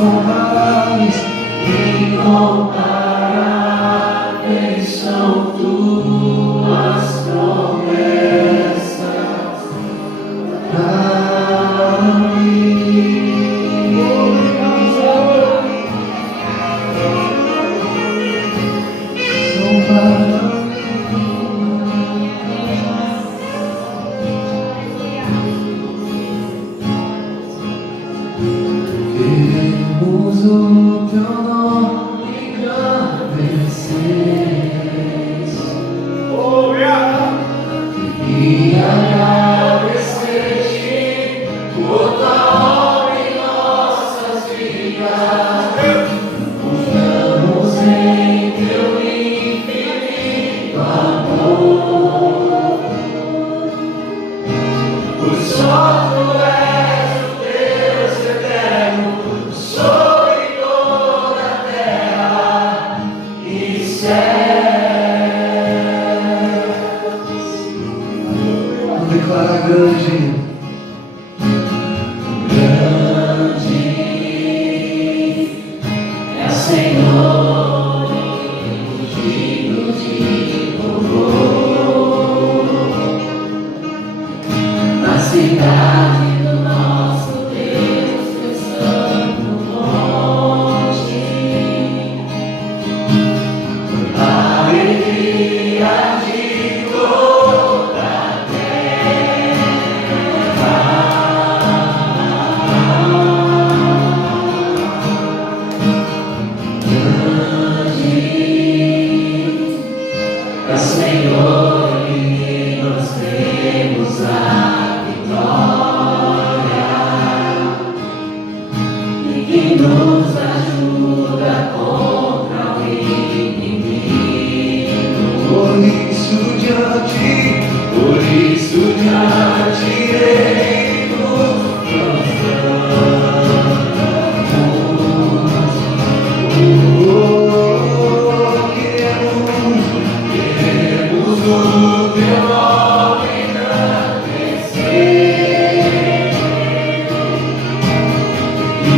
incomparáveis, incomparáveis são tuas promessas para mim. São para queremos o teu nome engrandecer e agradecer-te por tua obra em nossas vidas. Confiamos em teu infinito amor, pois só tu és o Deus eterno sobre toda a terra e céus. Declara grande, grande é o Senhor, digno de louvor, na cidade do nosso Deus, teu santo monte, a alegria de toda a terra. Grande é o Senhor e nós temos a vitória, e que nos ajuda contra o inimigo. Por isso diante iremos prostramos. Queremos o teu nome engrandecer e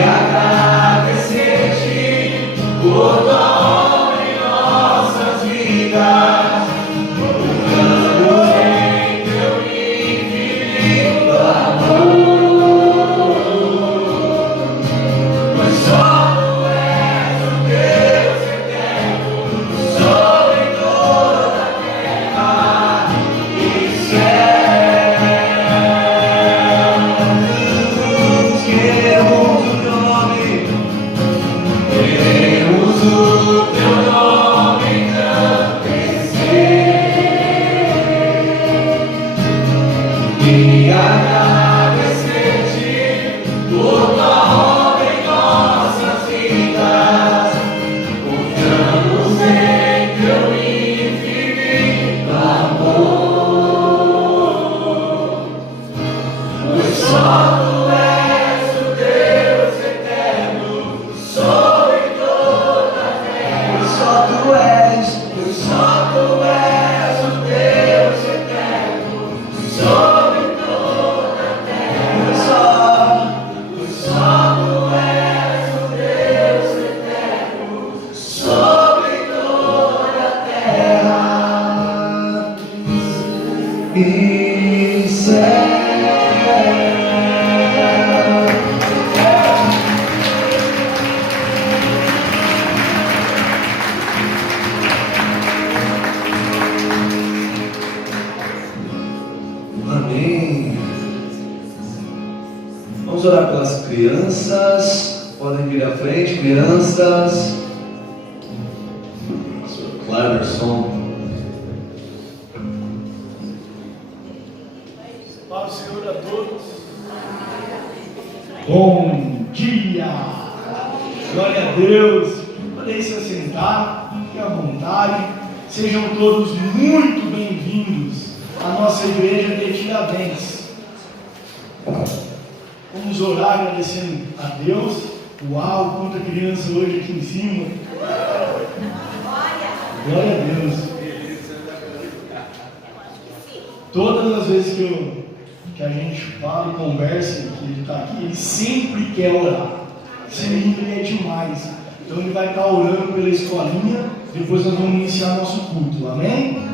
agradecer-te por tua obra em nossas vidas. Confiamos em teu infinito amor, pois só tu és o Deus eterno sobre toda a terra e céus. Queremos o teu nome, queremos o teu nome engrandecer e agradecer-te por tua obra em nossas vidas. Confiamos em teu infinito amor, pois só tu és o Deus eterno sobre toda a terra. Pois só tu és o Deus eterno sobre toda a terra. Pois só tu és o Deus eterno sobre toda a terra e céu. Amém. Vamos orar pelas crianças. Podem vir à frente, crianças. Pastor Cleverson. Paz do Senhor a todos. Bom dia. Glória a Deus. Podem se assentar, fiquem à vontade. Sejam todos muito bem-vindos à nossa igreja de Tiradentes. Vamos orar agradecendo a Deus. Uau, quanta criança hoje aqui em cima. Glória a Deus. Todas as vezes que a gente fala e conversa, que ele está aqui, ele sempre quer orar. Esse menino ele é demais. Então ele vai estar orando pela escolinha. Depois nós vamos iniciar nosso culto. Amém?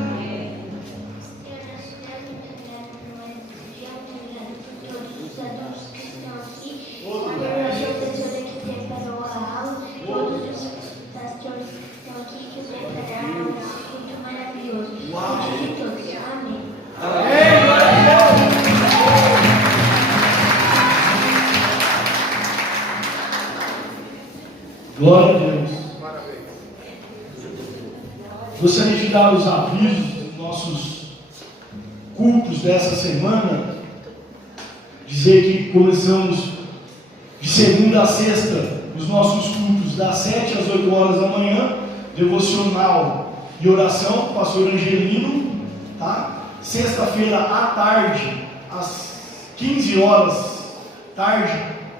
Glória a Deus. Gostaria de dar os avisos dos nossos cultos dessa semana. Dizer que começamos de segunda a sexta os nossos cultos das 7 às 8 horas da manhã, devocional e oração com o pastor Angelino, tá? Sexta-feira à tarde, às 15 horas, tarde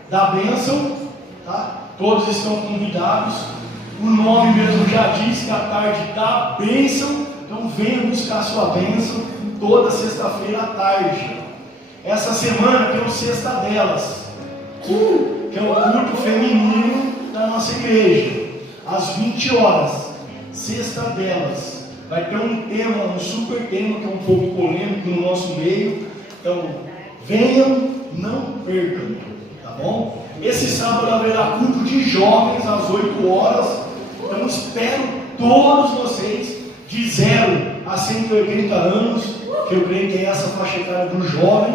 da bênção, tá? Todos estão convidados. O nome mesmo já diz que é a tarde da bênção. Então venha buscar a sua bênção toda sexta-feira à tarde. Essa semana tem o Sexta Delas, que é o culto feminino da nossa igreja. Às 20 horas, Sexta Delas. Vai ter um tema, um super tema, que é um pouco polêmico no nosso meio. Então venham, não percam, tá bom? Esse sábado haverá culto de jovens às 8 horas. Então espero todos vocês de 0 a 180 anos, que eu creio que é essa faixa etária do jovem,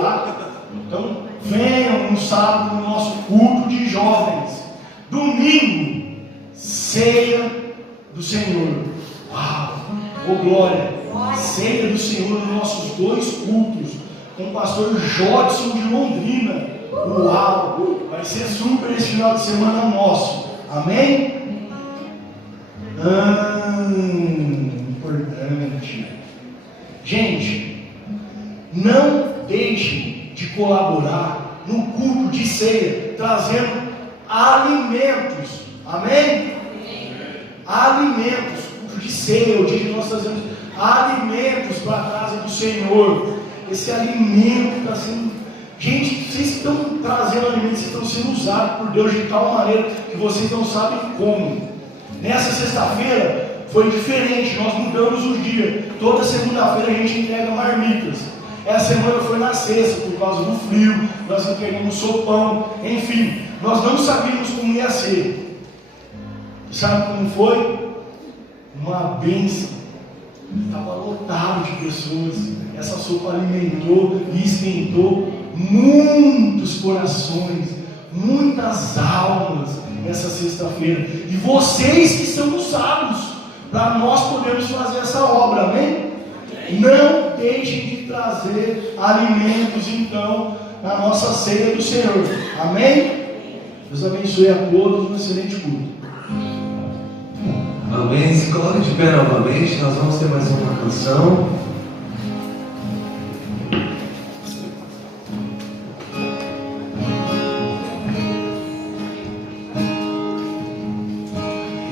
tá? Então venham no sábado no nosso culto de jovens. Domingo, ceia do Senhor. Uau! Oh glória! Ceia do Senhor nos nossos 2 cultos, com o pastor Jodson de Londrina. Uau! Vai ser super esse final de semana nosso. Amém? Importante. Gente, não deixem de colaborar no culto de ceia, trazendo alimentos. Amém? Alimentos. Culto de ceia, o dia que nós trazemos alimentos para a casa do Senhor. Esse alimento está sendo... Gente, vocês estão trazendo alimentos, vocês estão sendo usados por Deus de tal maneira que vocês não sabem como. Nessa sexta-feira foi diferente, nós mudamos os dias. Toda segunda-feira a gente entrega marmitas. Essa semana foi na sexta, por causa do frio, nós entregamos sopão, enfim, nós não sabíamos como ia ser. Sabe como foi? Uma bênção. Estava lotado de pessoas. Essa sopa alimentou e esquentou muitos corações, muitas almas nessa sexta-feira. E vocês que são usados para nós podermos fazer essa obra, amém? Não deixem de trazer alimentos então na nossa ceia do Senhor, amém? Deus abençoe a todos, um excelente culto. Amém. Se coloque de pé novamente, nós vamos ter mais uma canção.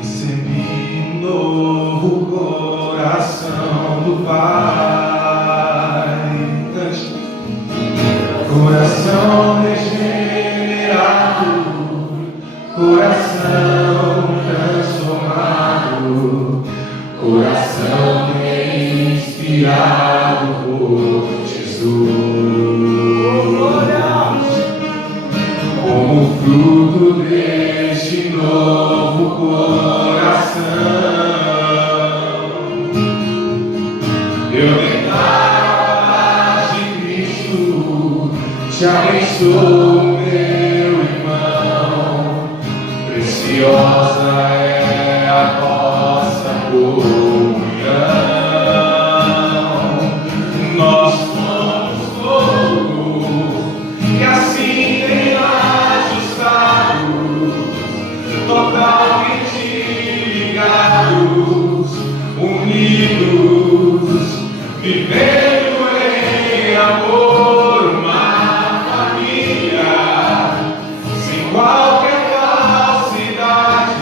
Recebi um novo coração do Pai, coração regenerado, coração transformado, coração inspirado por Jesus. Como fruto deste novo coração, eu declaro a paz de Cristo, te abençoo, meu irmão, preciosa é a vossa comunhão. Nós somos fogo e assim bem ajustados, totalmente ligados, unidos, vivendo em amor, uma família sem qualquer falsidade.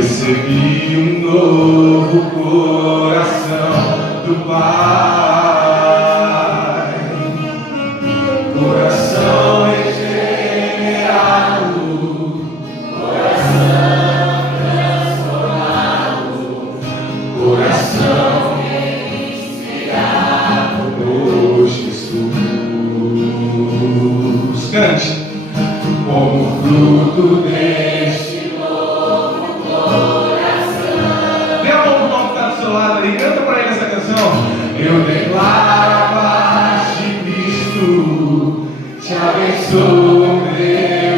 Recebi um novo coração do Pai, coração regenerado, coração inspirado por Jesus. Cante como fruto deste novo coração. Vê a mão do irmão que está do seu lado aí, canta para ele essa canção. Eu declaro a paz de Cristo, te abençoo, meu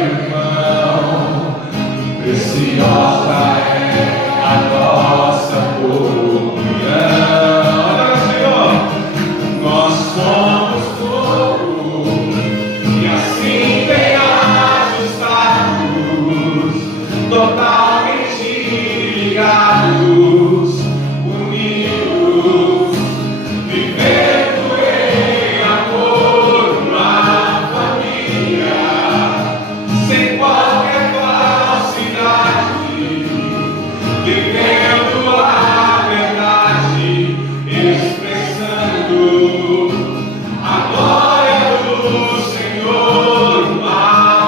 irmão, preciosa é a nossa comunhão. Adora, Senhor, nós somos corpo e assim ajustados, totalmente ligados, unidos, vivendo em amor, uma família, sem qualquer falsidade, vivendo a verdade, expressando a glória do Senhor, uma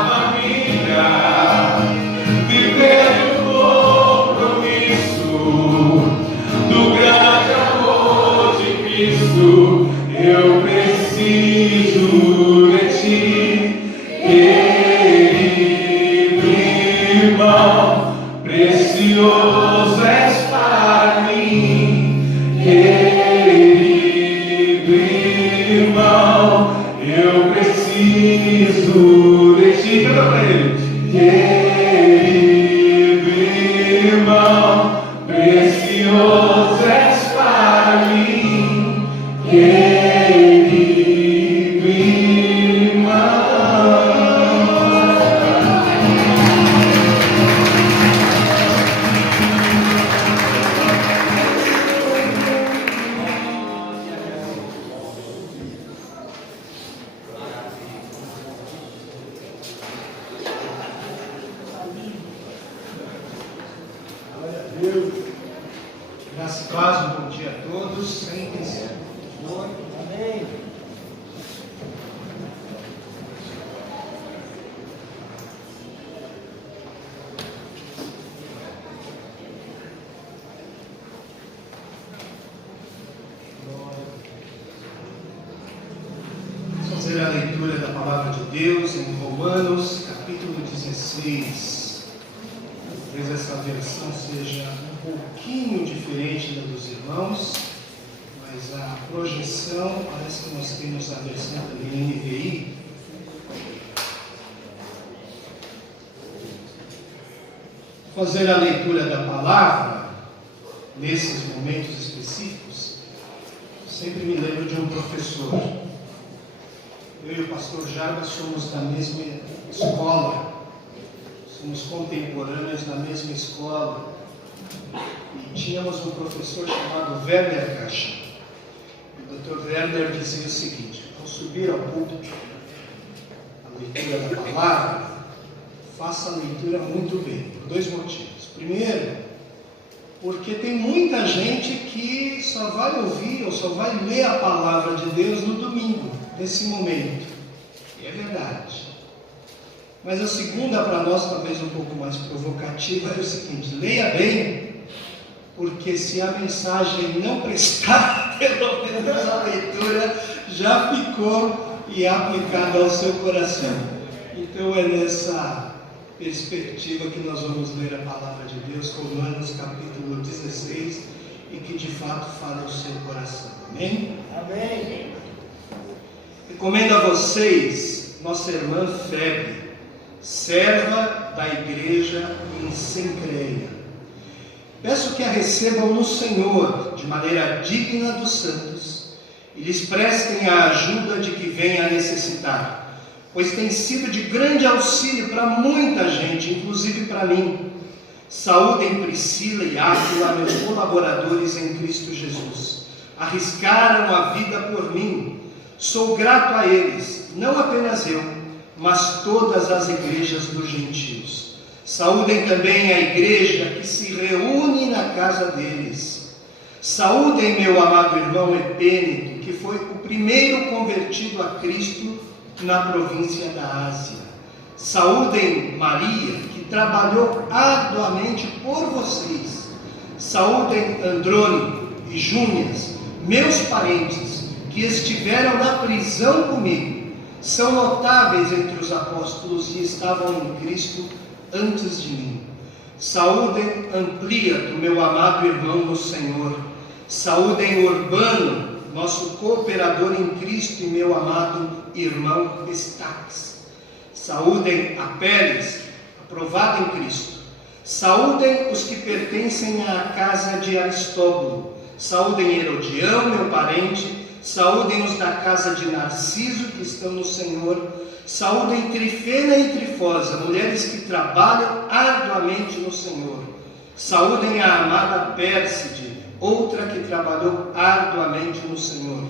família, vivendo o compromisso do grande amor de Cristo. Eu preciso de ti, querido irmão, precioso és para mim, querido irmão, eu preciso de ti. Canta pra ele. Querido irmão, precioso és para mim, querido irmão. Glória a Deus. Graça e paz, um bom dia a todos. Sentem-se, por favor. Amém. Vamos fazer a leitura da palavra de Deus em Romanos, capítulo 16. Talvez essa versão seja um pouquinho diferente da dos irmãos, mas a projeção, parece que nós temos a versão também NVI. Vou fazer a leitura da palavra nesses momentos específicos. Eu sempre me lembro de um professor. Eu e o pastor Jarbas somos da mesma escola. Somos contemporâneos na mesma escola e tínhamos um professor chamado Werner Caixa. O Dr. Werner dizia o seguinte: ao subir ao púlpito, a leitura da palavra, faça a leitura muito bem, por dois motivos. Primeiro, porque tem muita gente que só vai ouvir ou só vai ler a palavra de Deus no domingo, nesse momento, e é verdade. Mas a segunda, para nós talvez um pouco mais provocativa, é o seguinte: leia bem, porque se a mensagem não prestar, pelo menos a leitura já ficou e aplicada ao seu coração. Então é nessa perspectiva que nós vamos ler a palavra de Deus, Romanos capítulo 16, e que de fato fala ao seu coração. Amém? Amém. Recomendo a vocês nossa irmã Febe, serva da igreja em Cencreia. Peço que a recebam no Senhor de maneira digna dos santos e lhes prestem a ajuda de que venha a necessitar, pois tem sido de grande auxílio para muita gente, inclusive para mim. Saúdem Priscila e Áquila, meus colaboradores em Cristo Jesus. Arriscaram a vida por mim. Sou grato a eles, não apenas eu, mas todas as igrejas dos gentios. Saúdem também a igreja que se reúne na casa deles. Saúdem meu amado irmão Epêneto, que foi o primeiro convertido a Cristo na província da Ásia. Saúdem Maria, que trabalhou arduamente por vocês. Saúdem Andrônico e Júnias, meus parentes, que estiveram na prisão comigo. São notáveis entre os apóstolos e estavam em Cristo antes de mim. Saúdem Ampliato, meu amado irmão no Senhor. Saúdem Urbano, nosso cooperador em Cristo e meu amado irmão Estaques. Saúdem Apeles, aprovado em Cristo. Saúdem os que pertencem à casa de Aristóbulo. Saúdem Herodião, meu parente. Saúdem os da casa de Narciso, que estão no Senhor. Saúdem Trifena e Trifosa, mulheres que trabalham arduamente no Senhor. Saúdem a amada Pérside, outra que trabalhou arduamente no Senhor.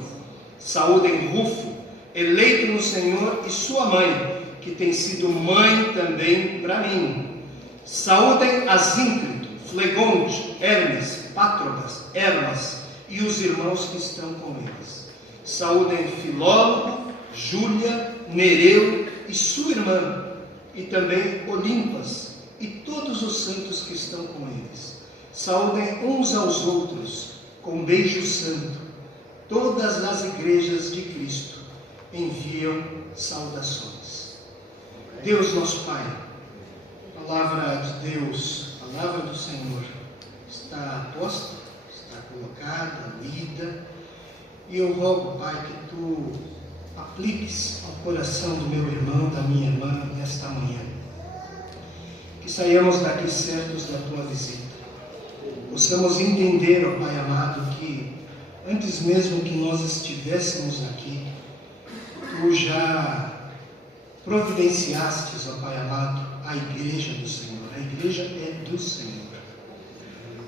Saúdem Rufo, eleito no Senhor, e sua mãe, que tem sido mãe também para mim. Saúdem Asíncrito, Flegonte, Hermes, Pátrobas, Hermas e os irmãos que estão com eles. Saúdem Filólogo, Júlia, Nereu e sua irmã, e também Olimpas e todos os santos que estão com eles. Saúdem uns aos outros com um beijo santo. Todas as igrejas de Cristo enviam saudações. Deus nosso Pai, a palavra de Deus, a palavra do Senhor está posta, está colocada, lida, e eu rogo, Pai, que Tu apliques ao coração do meu irmão, da minha irmã, nesta manhã. Que saiamos daqui certos da Tua visita. Possamos entender, ó Pai amado, que antes mesmo que nós estivéssemos aqui, Tu já providenciastes, ó Pai amado, a igreja do Senhor. A igreja é do Senhor.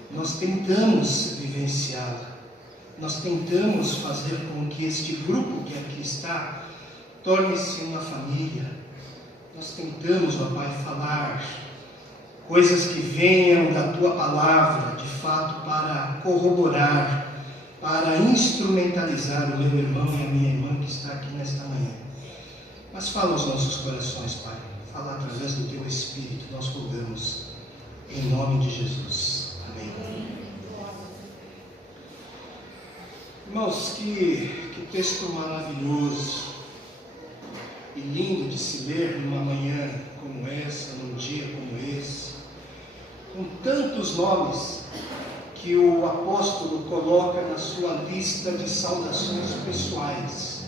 Nós tentamos vivenciá-la. Nós tentamos fazer com que este grupo que aqui está torne-se uma família. Nós tentamos, ó Pai, falar coisas que venham da Tua palavra, de fato, para corroborar, para instrumentalizar o meu irmão e a minha irmã que está aqui nesta manhã. Mas fala aos nossos corações, Pai. Fala através do Teu Espírito, nós rogamos, em nome de Jesus. Amém. Irmãos, que texto maravilhoso e lindo de se ler numa manhã como essa, num dia como esse, com tantos nomes que o apóstolo coloca na sua lista de saudações pessoais.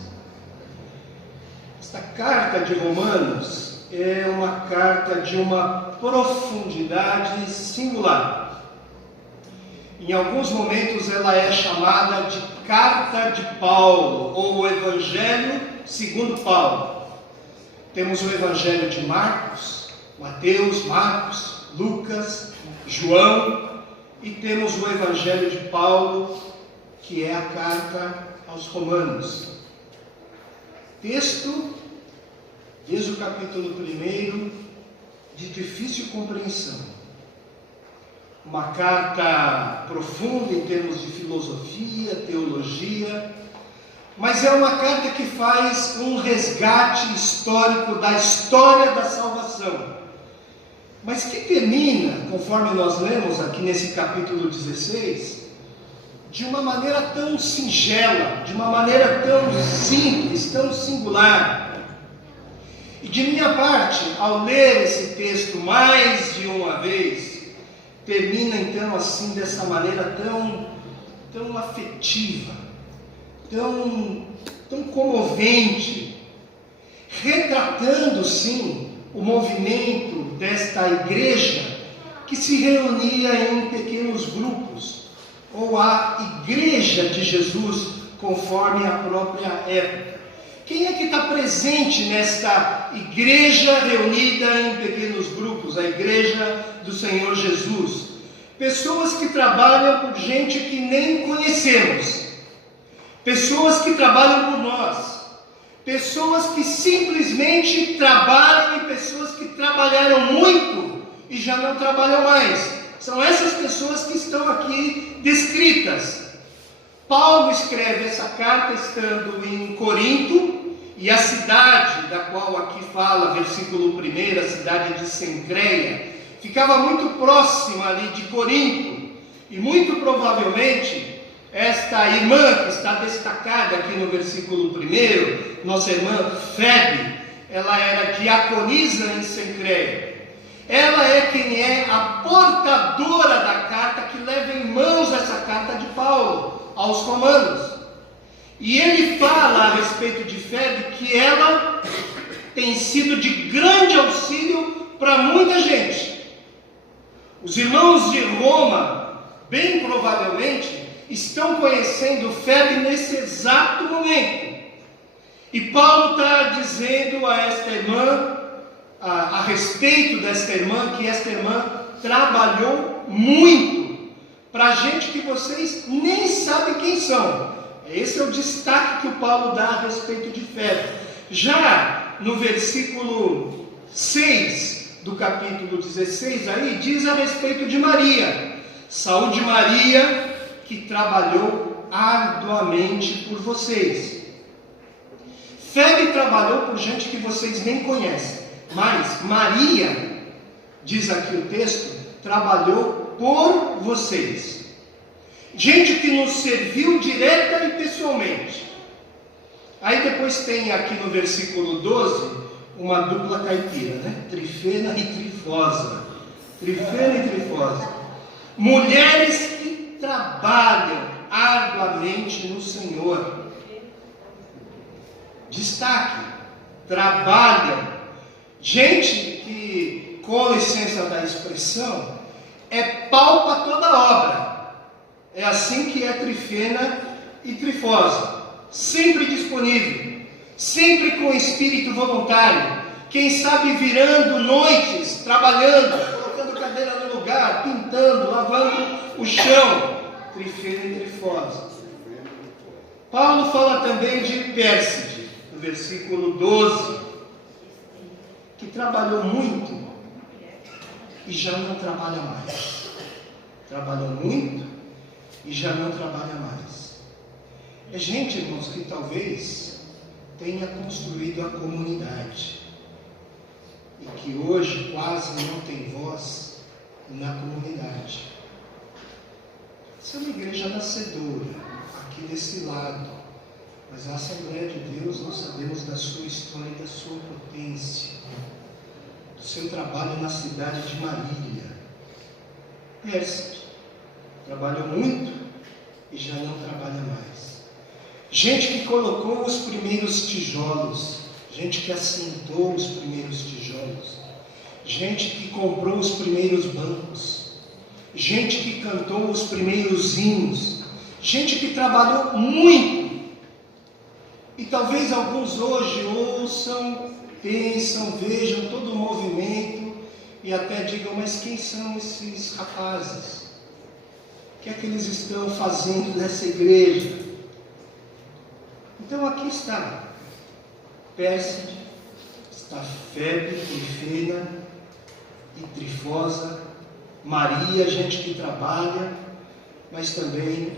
Esta carta de Romanos é uma carta de uma profundidade singular. Em alguns momentos ela é chamada de Carta de Paulo, ou o Evangelho segundo Paulo. Temos o Evangelho de Marcos, Mateus, Marcos, Lucas, João, e temos o Evangelho de Paulo, que é a carta aos Romanos. Texto, desde o capítulo 1, de difícil compreensão. Uma carta profunda em termos de filosofia, teologia, mas é uma carta que faz um resgate histórico da história da salvação, mas que termina, conforme nós lemos aqui nesse capítulo 16, de uma maneira tão singela, de uma maneira tão simples, tão singular. E de minha parte, ao ler esse texto mais de uma vez, termina então assim, dessa maneira tão afetiva, tão comovente, retratando sim o movimento desta igreja que se reunia em pequenos grupos, ou a igreja de Jesus, conforme a própria época. Quem é que está presente nesta igreja reunida em pequenos grupos, a igreja do Senhor Jesus? Pessoas que trabalham por gente que nem conhecemos, pessoas que trabalham por nós, pessoas que simplesmente trabalham e pessoas que trabalharam muito e já não trabalham mais. São essas pessoas que estão aqui descritas. Paulo escreve essa carta estando em Corinto, e a cidade da qual aqui fala, versículo 1, a cidade de Cencreia, ficava muito próxima ali de Corinto, e muito provavelmente esta irmã que está destacada aqui no versículo 1, nossa irmã Febe, ela era diaconisa em Cencreia. Ela é quem é a portadora da carta, que leva em mãos essa carta de Paulo aos romanos. E ele fala a respeito de Febe que ela tem sido de grande auxílio para muita gente. Os irmãos de Roma, bem provavelmente, estão conhecendo Febe nesse exato momento. E Paulo está dizendo a esta irmã, a respeito desta irmã, que esta irmã trabalhou muito para gente que vocês nem sabem quem são. Esse é o destaque que o Paulo dá a respeito de Febe. Já no versículo 6 do capítulo 16, aí diz a respeito de Maria. Saúde Maria, que trabalhou arduamente por vocês. Febe trabalhou por gente que vocês nem conhecem, mas Maria, diz aqui o texto, trabalhou por vocês. Gente que nos serviu direta e pessoalmente. Aí depois tem aqui no versículo 12, uma dupla caipira, né? Trifena e trifosa. Trifena e trifosa. Mulheres que trabalham arduamente no Senhor. Destaque, trabalham. Gente que, com licença da expressão, é pau para toda obra. É assim que é trifena e trifosa. Sempre disponível, sempre com espírito voluntário. Quem sabe virando noites, trabalhando, colocando cadeira no lugar, pintando, lavando o chão. Trifena e trifosa. Paulo fala também de Pérside, no versículo 12, que trabalhou muito e já não trabalha mais. Trabalhou muito e já não trabalha mais. É gente, irmãos, que talvez tenha construído a comunidade e que hoje quase não tem voz na comunidade. Essa é uma igreja nascedora, aqui desse lado, mas a Assembleia de Deus, nós sabemos da sua história e da sua potência, do seu trabalho na cidade de Marília. Pérside trabalhou muito e já não trabalha mais. Gente que colocou os primeiros tijolos, gente que assentou os primeiros tijolos, gente que comprou os primeiros bancos, gente que cantou os primeiros hinos, gente que trabalhou muito. E talvez alguns hoje ouçam, pensam, vejam todo o movimento e até digam, mas quem são esses rapazes? O que é que eles estão fazendo nessa igreja? Então aqui está Pérside, está Febe, Trifena e Trifosa, Maria, gente que trabalha, mas também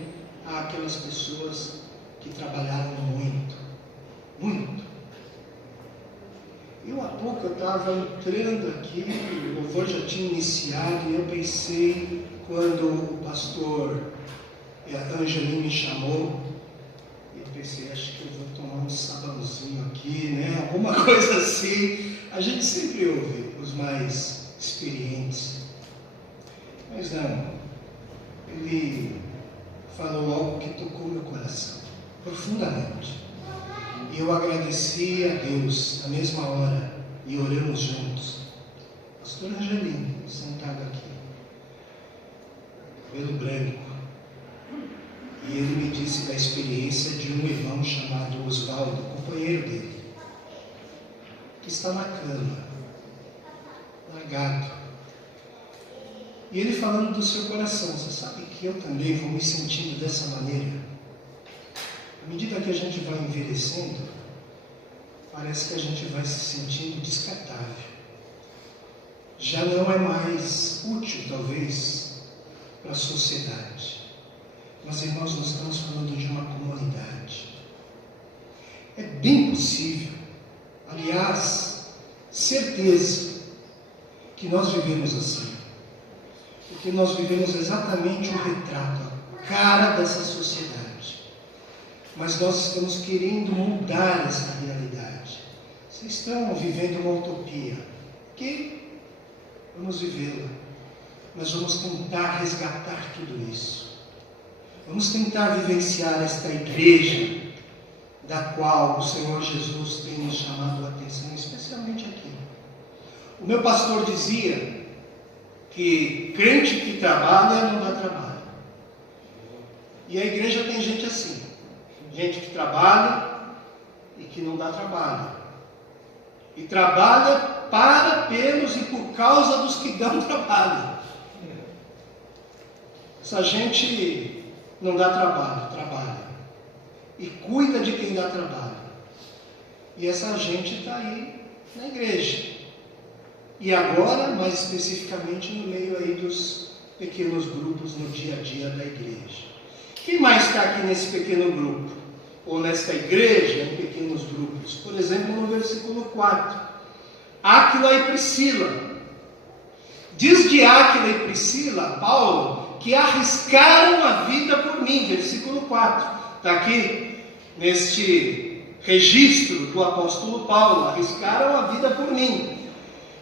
há aquelas pessoas que trabalharam muito, muito. Há pouco eu estava entrando aqui, o louvor já tinha iniciado, e eu pensei, quando o pastor Angelim me chamou, eu pensei, acho que eu vou tomar um sabãozinho aqui, né? Alguma coisa assim. A gente sempre ouve os mais experientes. Mas não, ele falou algo que tocou meu coração, profundamente. E eu agradeci a Deus na mesma hora e oramos juntos. Pastor Angelim, sentado aqui, cabelo branco. E ele me disse da experiência de um irmão chamado Osvaldo, companheiro dele, que está na cama, largado. E ele falando do seu coração, você sabe que eu também vou me sentindo dessa maneira. À medida que a gente vai envelhecendo, parece que a gente vai se sentindo descartável. já não é mais útil, talvez, para a sociedade. Mas, irmãos, nós estamos falando de uma comunidade. É bem possível, aliás, certeza, que nós vivemos assim. Porque nós vivemos exatamente um retrato, a cara dessa sociedade. Mas nós estamos querendo mudar essa realidade. Vocês estão vivendo uma utopia. Ok? Vamos vivê-la. Mas vamos tentar resgatar tudo isso. Vamos tentar vivenciar esta igreja da qual o Senhor Jesus tem nos chamado a atenção, especialmente aqui. O meu pastor dizia que crente que trabalha não dá trabalho. E a igreja tem gente assim. Gente que trabalha e que não dá trabalho. E trabalha para, pelos e por causa dos que dão trabalho. Essa gente não dá trabalho, trabalha. E cuida de quem dá trabalho. E essa gente está aí na igreja. E agora, mais especificamente, no meio aí dos pequenos grupos no dia a dia da igreja. Quem mais está aqui nesse pequeno grupo? Ou nesta igreja, em pequenos grupos? Por exemplo, no versículo 4. Áquila e Priscila. Diz de Áquila e Priscila, Paulo, que arriscaram a vida por mim. Versículo 4. Está aqui, neste registro do apóstolo Paulo. Arriscaram a vida por mim.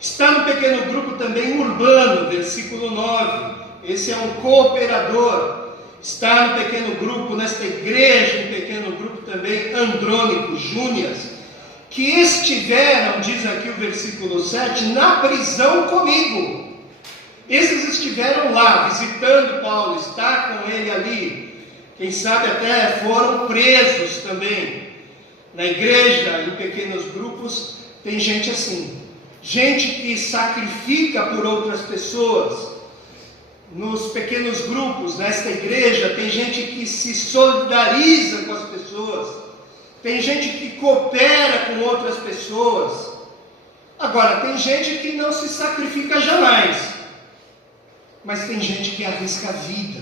Está no pequeno grupo também Urbano, versículo 9. Esse é um cooperador. Está no pequeno grupo, nesta igreja, em pequeno grupo também, Andrônico, Júnias, que estiveram, diz aqui o versículo 7, na prisão comigo. Esses estiveram lá, visitando Paulo, está com ele ali. Quem sabe até foram presos também. Na igreja, em pequenos grupos, tem gente assim. Gente que sacrifica por outras pessoas. Nos pequenos grupos, nesta igreja, tem gente que se solidariza com as pessoas. Tem gente que coopera com outras pessoas. Agora, tem gente que não se sacrifica jamais. Mas tem gente que arrisca a vida,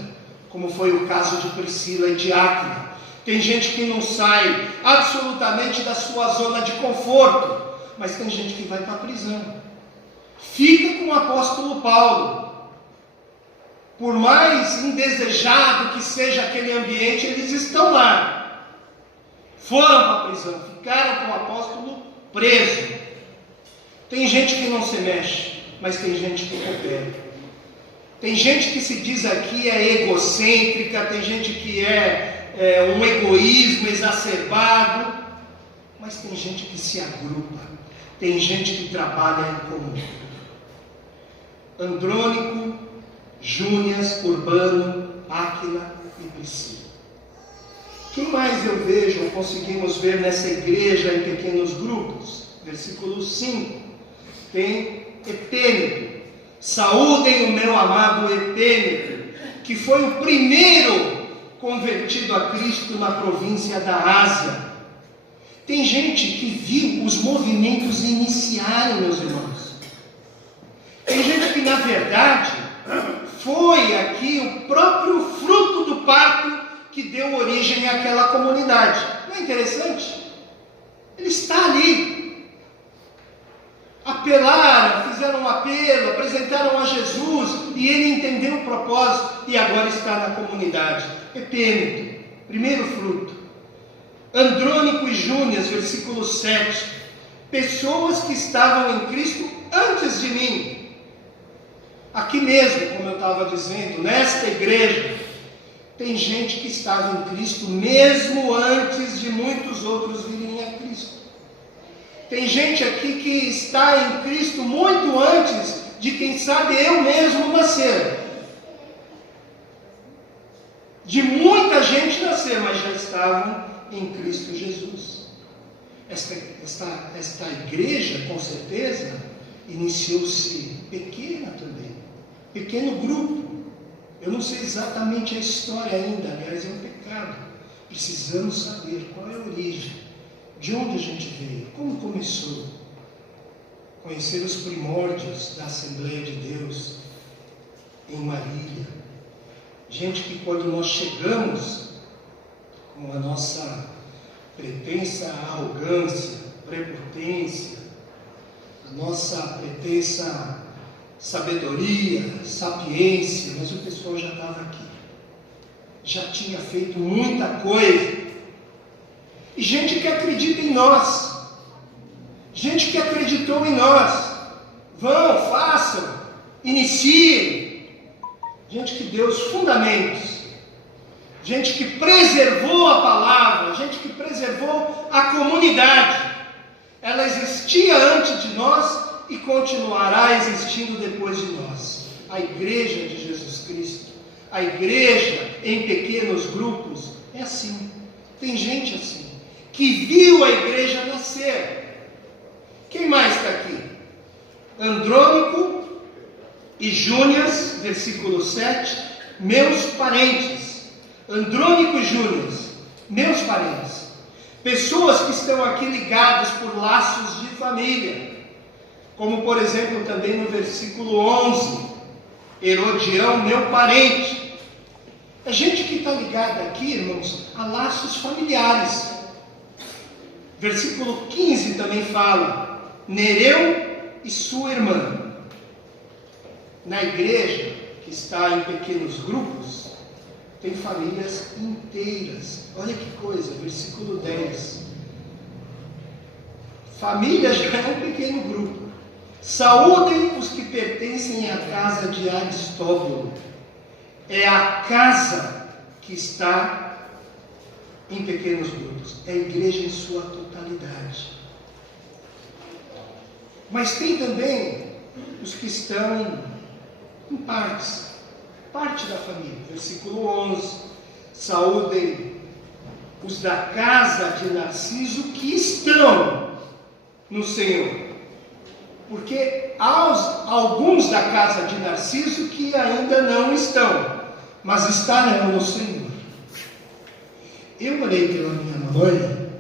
como foi o caso de Priscila e de Áquila. Tem gente que não sai absolutamente da sua zona de conforto. Mas tem gente que vai para a prisão. Fica com o apóstolo Paulo. Por mais indesejado que seja aquele ambiente, eles estão lá. Foram para a prisão, ficaram com o apóstolo preso. Tem gente que não se mexe, mas tem gente que coopera. Tem gente que se diz aqui é egocêntrica, tem gente que é um egoísmo exacerbado, mas tem gente que se agrupa, tem gente que trabalha em comum. Andrônico, Júnias, Urbano, Áquila e Priscila. Quem mais eu vejo ou conseguimos ver nessa igreja em pequenos grupos? Versículo 5. Tem Epêneto. Saúdem o meu amado Epêneto, que foi o primeiro convertido a Cristo na província da Ásia. Tem gente que viu os movimentos iniciarem, meus irmãos. Tem gente que, na verdade, foi aqui o próprio fruto do parto que deu origem àquela comunidade. Não é interessante? Ele está ali. Apelaram, fizeram um apelo, apresentaram a Jesus e ele entendeu o propósito e agora está na comunidade. Epêneto, primeiro fruto. Andrônico e Júnias, versículo 7. Pessoas que estavam em Cristo antes de mim. Aqui mesmo, como eu estava dizendo, nesta igreja, tem gente que estava em Cristo mesmo antes de muitos outros virem a Cristo. Tem gente aqui que está em Cristo muito antes de, quem sabe, eu mesmo nascer. De muita gente nascer, mas já estavam em Cristo Jesus. Esta igreja, com certeza, iniciou-se pequena também. Pequeno grupo. Eu não sei exatamente a história ainda, aliás, é um pecado. Precisamos saber qual é a origem, de onde a gente veio, como começou. conhecer os primórdios da Assembleia de Deus em Marília. Gente que quando nós chegamos com a nossa pretensa arrogância, prepotência, a nossa pretensa sabedoria, sapiência, mas o pessoal já estava aqui, já tinha feito muita coisa, e gente que acredita em nós, gente que acreditou em nós, vão, façam, iniciem, gente que deu os fundamentos, gente que preservou a palavra, gente que preservou a comunidade. Ela existia antes de nós e continuará existindo depois de nós. A igreja de Jesus Cristo, a igreja em pequenos grupos, é assim. Tem gente assim, que viu a igreja nascer. Quem mais está aqui? Andrônico e Júnias, versículo 7, meus parentes. Andrônico e Júnias, meus parentes. Pessoas que estão aqui ligadas por laços de família. Como, por exemplo, também no versículo 11, Herodião, meu parente. É gente que está ligada aqui, irmãos, a laços familiares. Versículo 15 também fala, Nereu e sua irmã. Na igreja, que está em pequenos grupos, tem famílias inteiras. Olha que coisa, versículo 10. Família já é um pequeno grupo. Saúdem os que pertencem à casa de Aristóbulo. É a casa que está em pequenos grupos. É a igreja em sua totalidade. Mas tem também os que estão em partes. Parte da família. Versículo 11. Saúdem os da casa de Narciso que estão no Senhor. Porque há alguns da casa de Narciso que ainda não estão, mas estarão no Senhor. Eu orei pela minha mãe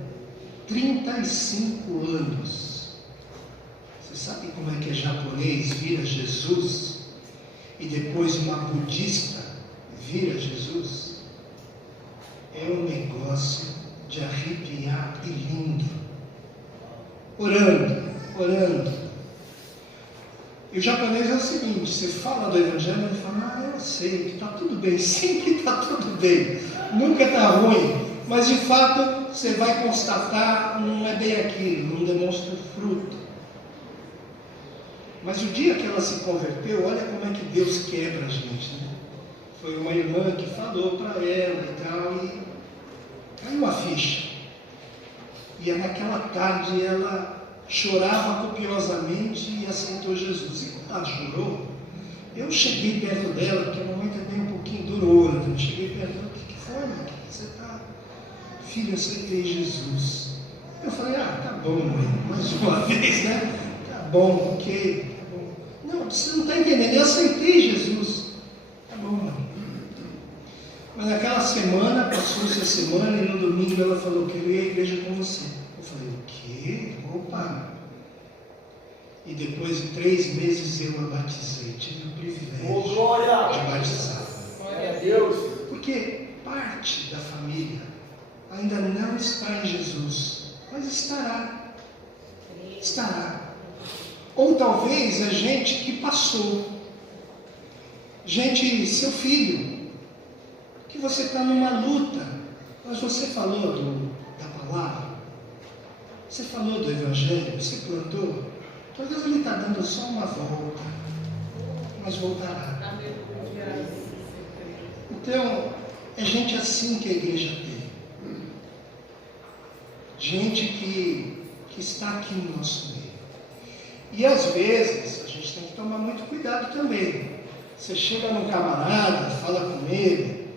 35 anos. Você sabe como é que é japonês vir a Jesus e depois uma budista vir a Jesus? É um negócio de arrepiar e lindo. Orando. E o japonês é o seguinte, você fala do Evangelho, ele fala, eu sei que está tudo bem, sempre está tudo bem, nunca está ruim, mas de fato você vai constatar, não é bem aquilo, não demonstra fruto. Mas o dia que ela se converteu, olha como é que Deus quebra a gente, né? Foi uma irmã que falou para ela e tal, e caiu a ficha. E naquela tarde ela chorava copiosamente e aceitou Jesus. E quando ela chorou, eu cheguei perto dela, porque a mamãe também é um pouquinho durona. Eu cheguei perto dela, o que foi, mãe? Você está? Filho, eu aceitei Jesus. Eu falei, tá bom, mãe, mais uma vez, né? Tá bom, ok, tá bom. Não, você não está entendendo, eu aceitei Jesus. Tá bom, mãe. Mas naquela semana, passou-se a semana, e no domingo ela falou, quero ir à igreja com você. Eu falei, o quê? Opa! E depois de 3 meses eu a batizei, tive o privilégio de batizar. Glória a Deus. Porque parte da família ainda não está em Jesus, mas estará. Estará. Ou talvez é gente que passou. Gente, seu filho, que você está numa luta, mas você falou da palavra. Você falou do Evangelho, você plantou, talvez ele está dando só uma volta, mas voltará. Então, é gente assim que a igreja tem. Gente que está aqui no nosso meio. E às vezes, a gente tem que tomar muito cuidado também. Você chega num camarada, fala com ele,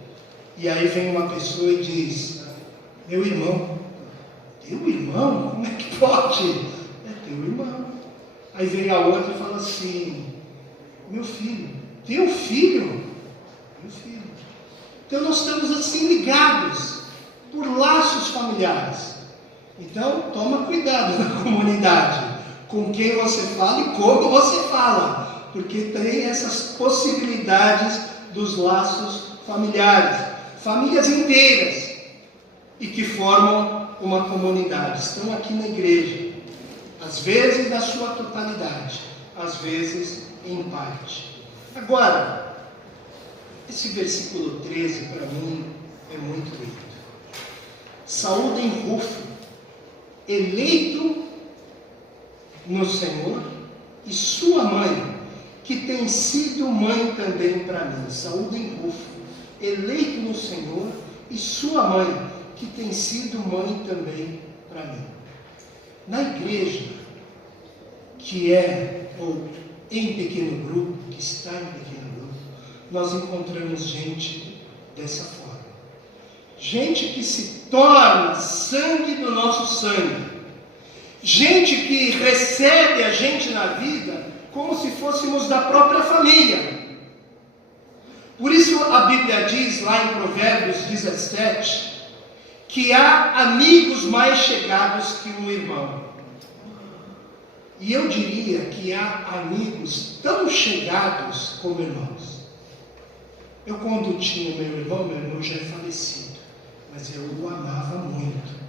e aí vem uma pessoa e diz, meu irmão. Teu irmão? Como é que pode? É teu irmão. Aí vem a outra e fala assim, meu filho. Teu filho? Meu filho. Então nós estamos assim ligados por laços familiares. Então toma cuidado na comunidade com quem você fala e como você fala, porque tem essas possibilidades dos laços familiares, famílias inteiras, e que formam uma comunidade, estão aqui na igreja, às vezes na sua totalidade, às vezes em parte. Agora, esse versículo 13 para mim é muito lindo. Saúdem Rufo, eleito no Senhor, e sua mãe, que tem sido mãe também para mim. Saúdem Rufo, eleito no Senhor, e sua mãe, que tem sido mãe também para mim. Na igreja, que é, ou em pequeno grupo, que está em pequeno grupo, nós encontramos gente dessa forma. Gente que se torna sangue do nosso sangue. Gente que recebe a gente na vida como se fôssemos da própria família. Por isso a Bíblia diz lá em Provérbios 17, que há amigos mais chegados que um irmão. E eu diria que há amigos tão chegados como irmãos. Eu, quando tinha meu irmão já é falecido, mas eu o amava muito.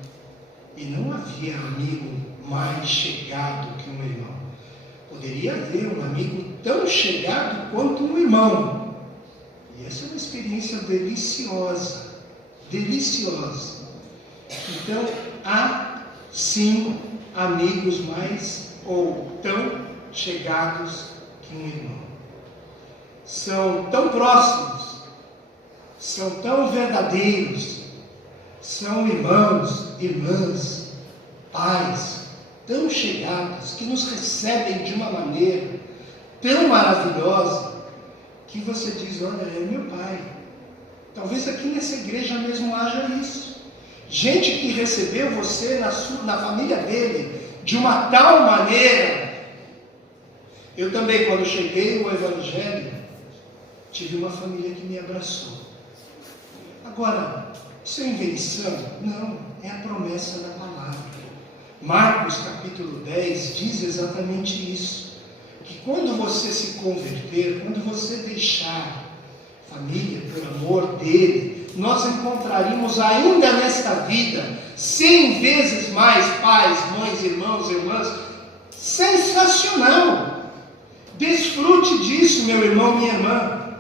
E não havia amigo mais chegado que um irmão. Poderia haver um amigo tão chegado quanto um irmão. E essa é uma experiência deliciosa. Deliciosa. Então, há sim amigos mais ou tão chegados que um irmão. São tão próximos, são tão verdadeiros, são irmãos, irmãs, pais, tão chegados, que nos recebem de uma maneira tão maravilhosa, que você diz, olha, é meu pai. Talvez aqui nessa igreja mesmo haja isso. Gente que recebeu você na família dele de uma tal maneira. Eu também, quando cheguei no Evangelho, tive uma família que me abraçou. Agora, isso é invenção? Não, é a promessa da palavra. Marcos capítulo 10 diz exatamente isso. Que quando você se converter, quando você deixar a família por amor dele, nós encontraríamos ainda nesta vida 100 vezes mais pais, mães, irmãos, irmãs. Sensacional! Desfrute disso, meu irmão, minha irmã.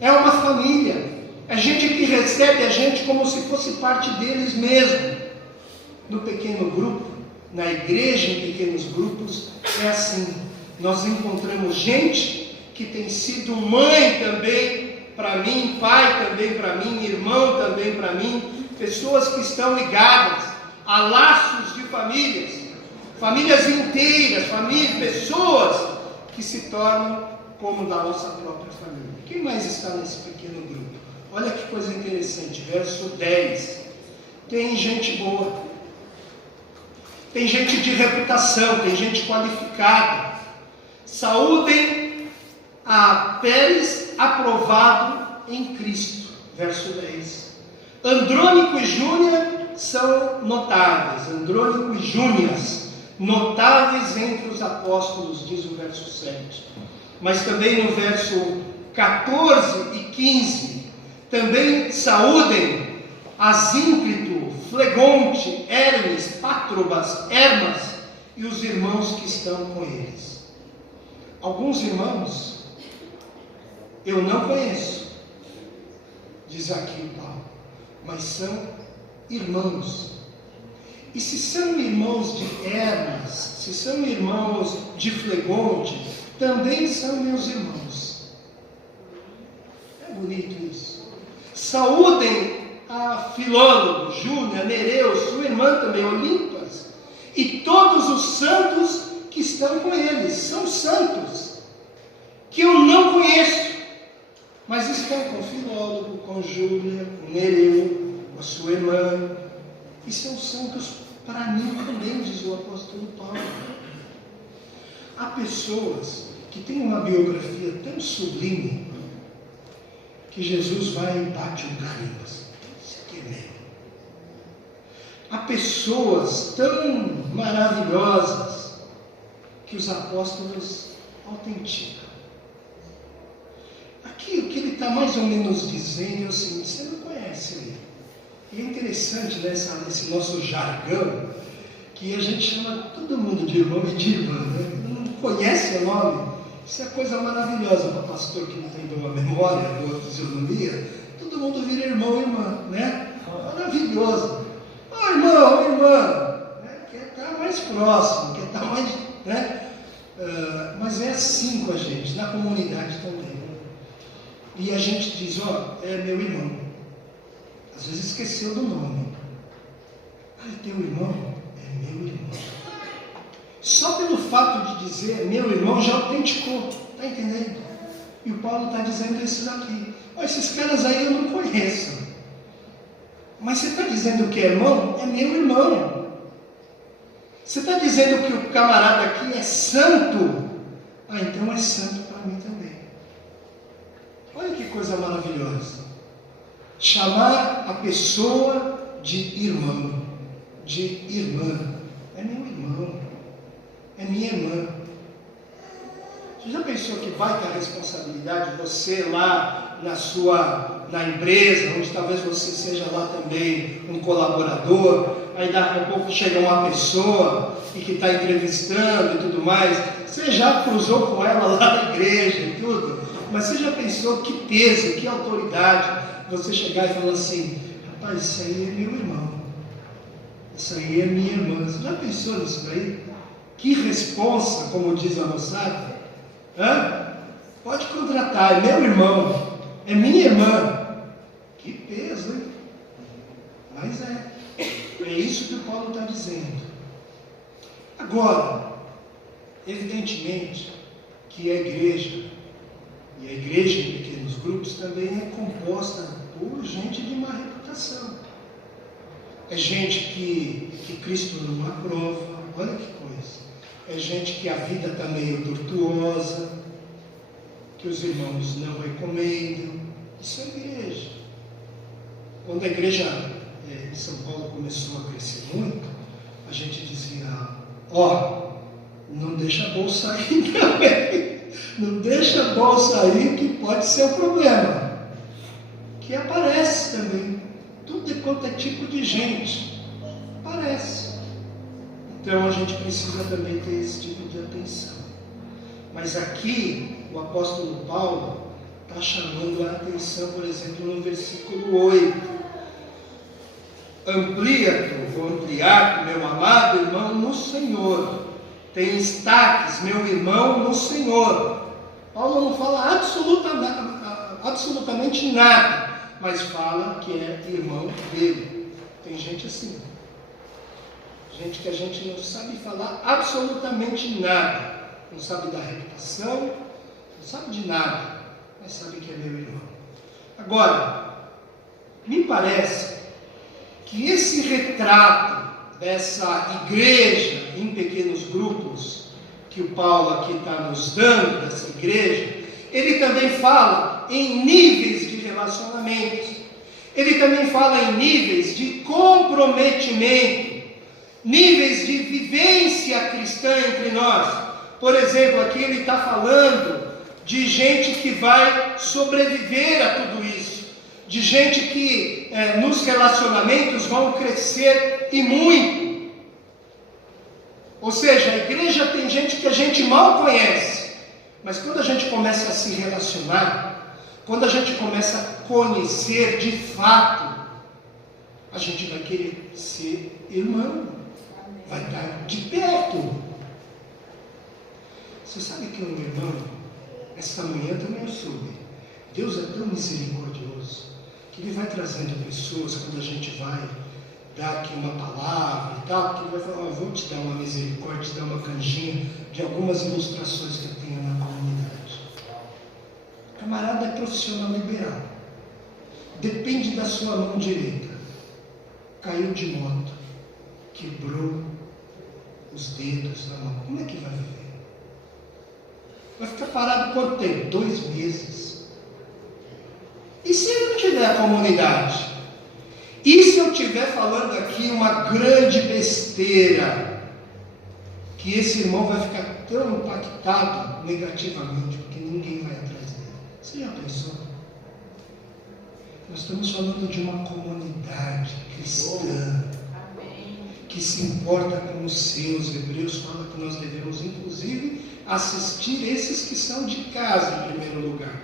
É uma família. É gente que recebe a gente como se fosse parte deles mesmo. No pequeno grupo, na igreja em pequenos grupos, é assim. Nós encontramos gente que tem sido mãe também para mim, pai também para mim, irmão também para mim, pessoas que estão ligadas a laços de famílias, famílias inteiras, pessoas que se tornam como da nossa própria família. Quem mais está nesse pequeno grupo? Olha que coisa interessante, verso 10. Tem gente boa, tem gente de reputação, tem gente qualificada. Saúdem a Pérez, aprovado em Cristo. Verso 10. Andrônico e Júnior são notáveis. Andrônico e Júnias, notáveis entre os apóstolos, diz o verso 7. Mas também no verso 14 e 15, também saúdem Asíncrito, Flegonte, Hermes, Pátrobas, Hermas e os irmãos que estão com eles. Alguns irmãos eu não conheço, diz aqui o Paulo, mas são irmãos. E se são irmãos de Hermas, se são irmãos de Flegonte, também são meus irmãos. É bonito isso. Saúdem a Filólogo, Júnia, Nereu, sua irmã também, Olimpas, e todos os santos que estão com eles. São santos que eu não conheço, mas estão com Filólogo, com Júlia, com Nereu, com a sua irmã, e são santos para mim também, diz o apóstolo Paulo. Há pessoas que têm uma biografia tão sublime que Jesus vai e bate um carinho assim. Isso aqui é meu. Há pessoas tão maravilhosas que os apóstolos autenticam. Aqui o que ele está mais ou menos dizendo é o seguinte: você não conhece ele. E é interessante nesse nosso jargão, que a gente chama todo mundo de irmão e de irmã, né? Não conhece o nome. Isso é coisa maravilhosa para pastor que não tem boa memória, boa fisionomia. Todo mundo vira irmão e irmã, né? Maravilhoso. Ô irmão, ô irmã, né? Quer estar mais próximo, quer estar mais, né? Mas é assim com a gente, na comunidade também. E a gente diz, ó, é meu irmão. Às vezes esqueceu do nome. Ah, é teu irmão? É meu irmão. Só pelo fato de dizer meu irmão já autenticou, está entendendo? E o Paulo está dizendo isso daqui. Ó, esses caras aí eu não conheço. Mas você está dizendo que é irmão? É meu irmão. Você está dizendo que o camarada aqui é santo? Ah, então é santo para mim também. Olha que coisa maravilhosa. Chamar a pessoa de irmão, de irmã. É meu irmão, é minha irmã. Você já pensou que vai ter a responsabilidade, você lá na empresa, onde talvez você seja lá também um colaborador, aí daqui a pouco chega uma pessoa e que está entrevistando e tudo mais, você já cruzou com ela lá na igreja e tudo, mas você já pensou que peso, que autoridade você chegar e falar assim: rapaz, isso aí é meu irmão, isso aí é minha irmã. Você já pensou nisso daí? Que responsa, como diz a moçada. Pode contratar, é meu irmão, é minha irmã. Que peso, hein? Mas é isso que o Paulo está dizendo. Agora, evidentemente que a igreja, e a igreja em pequenos grupos, também é composta por gente de má reputação. É gente que Cristo não aprova. Olha que coisa. É gente que a vida está meio tortuosa, que os irmãos não recomendam. Isso é igreja. Quando a igreja de São Paulo começou a crescer muito, a gente dizia: ó, não deixa a bolsa aí também. Não deixa a bolsa aí, que pode ser o problema. Que aparece também. Tudo quanto é tipo de gente aparece. Então a gente precisa também ter esse tipo de atenção. Mas aqui o apóstolo Paulo está chamando a atenção, por exemplo, no versículo 8. Amplia-te, vou ampliar, meu amado irmão no Senhor. Tem destaques, meu irmão no Senhor. Paulo não fala absolutamente nada, mas fala que é irmão dele. Tem gente assim. Gente que a gente não sabe falar absolutamente nada. Não sabe da reputação, não sabe de nada, mas sabe que é meu irmão. Agora, me parece que esse retrato dessa igreja em pequenos grupos, que o Paulo aqui está nos dando, dessa igreja, ele também fala em níveis de relacionamentos. Ele também fala em níveis de comprometimento, níveis de vivência cristã entre nós. Por exemplo, aqui ele está falando de gente que vai sobreviver a tudo isso, de gente que nos relacionamentos vão crescer e muito. Ou seja, a igreja tem gente que a gente mal conhece, mas quando a gente começa a se relacionar, quando a gente começa a conhecer de fato, a gente vai querer ser irmão, vai estar de perto. Você sabe que um irmão, esta manhã também eu soube, Deus é tão misericordioso, que Ele vai trazendo pessoas, quando a gente vai dar aqui uma palavra e tal, que Ele vai falar: vou te dar uma misericórdia, te dar uma canjinha de algumas ilustrações que eu tenho na comunidade. O camarada é profissional liberal, depende da sua mão direita, caiu de moto, quebrou os dedos da mão, como é que vai viver? Vai ficar parado quanto tempo? 2 meses. E se ele não tiver a comunidade? E se eu estiver falando aqui uma grande besteira? Que esse irmão vai ficar tão impactado negativamente, porque ninguém vai atrás dele. Você já pensou? Nós estamos falando de uma comunidade cristã que se importa com os seus. Hebreus fala que nós devemos, inclusive, assistir esses que são de casa em primeiro lugar.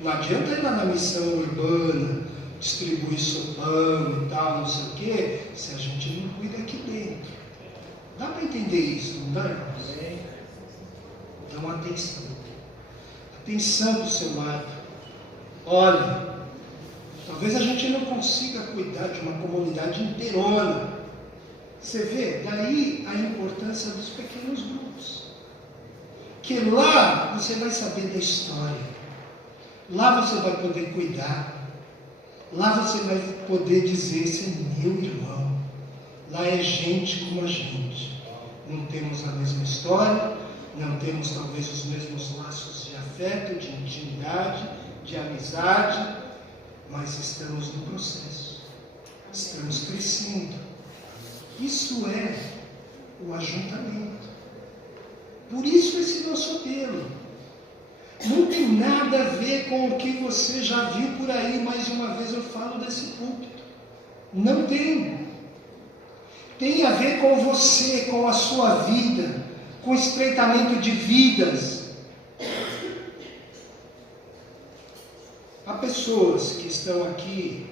Não adianta ir lá na missão urbana, distribuir sopão e tal, não sei o quê, se a gente não cuida aqui dentro. Dá para entender isso, não dá, irmãos? Então, atenção. Atenção do seu lado. Olha, talvez a gente não consiga cuidar de uma comunidade inteirona. Você vê, daí a importância dos pequenos grupos. Que lá você vai saber da história. Lá você vai poder cuidar. Lá você vai poder dizer, esse é meu irmão. Lá é gente como a gente. Não temos a mesma história, não temos talvez os mesmos laços de afeto, de intimidade, de amizade, mas estamos no processo. Estamos crescendo. Isso é o ajuntamento. Por isso esse nosso apelo. Não tem nada a ver com o que você já viu por aí. Mais uma vez eu falo desse púlpito. Não tem. Tem a ver com você, com a sua vida, com o estreitamento de vidas. Há pessoas que estão aqui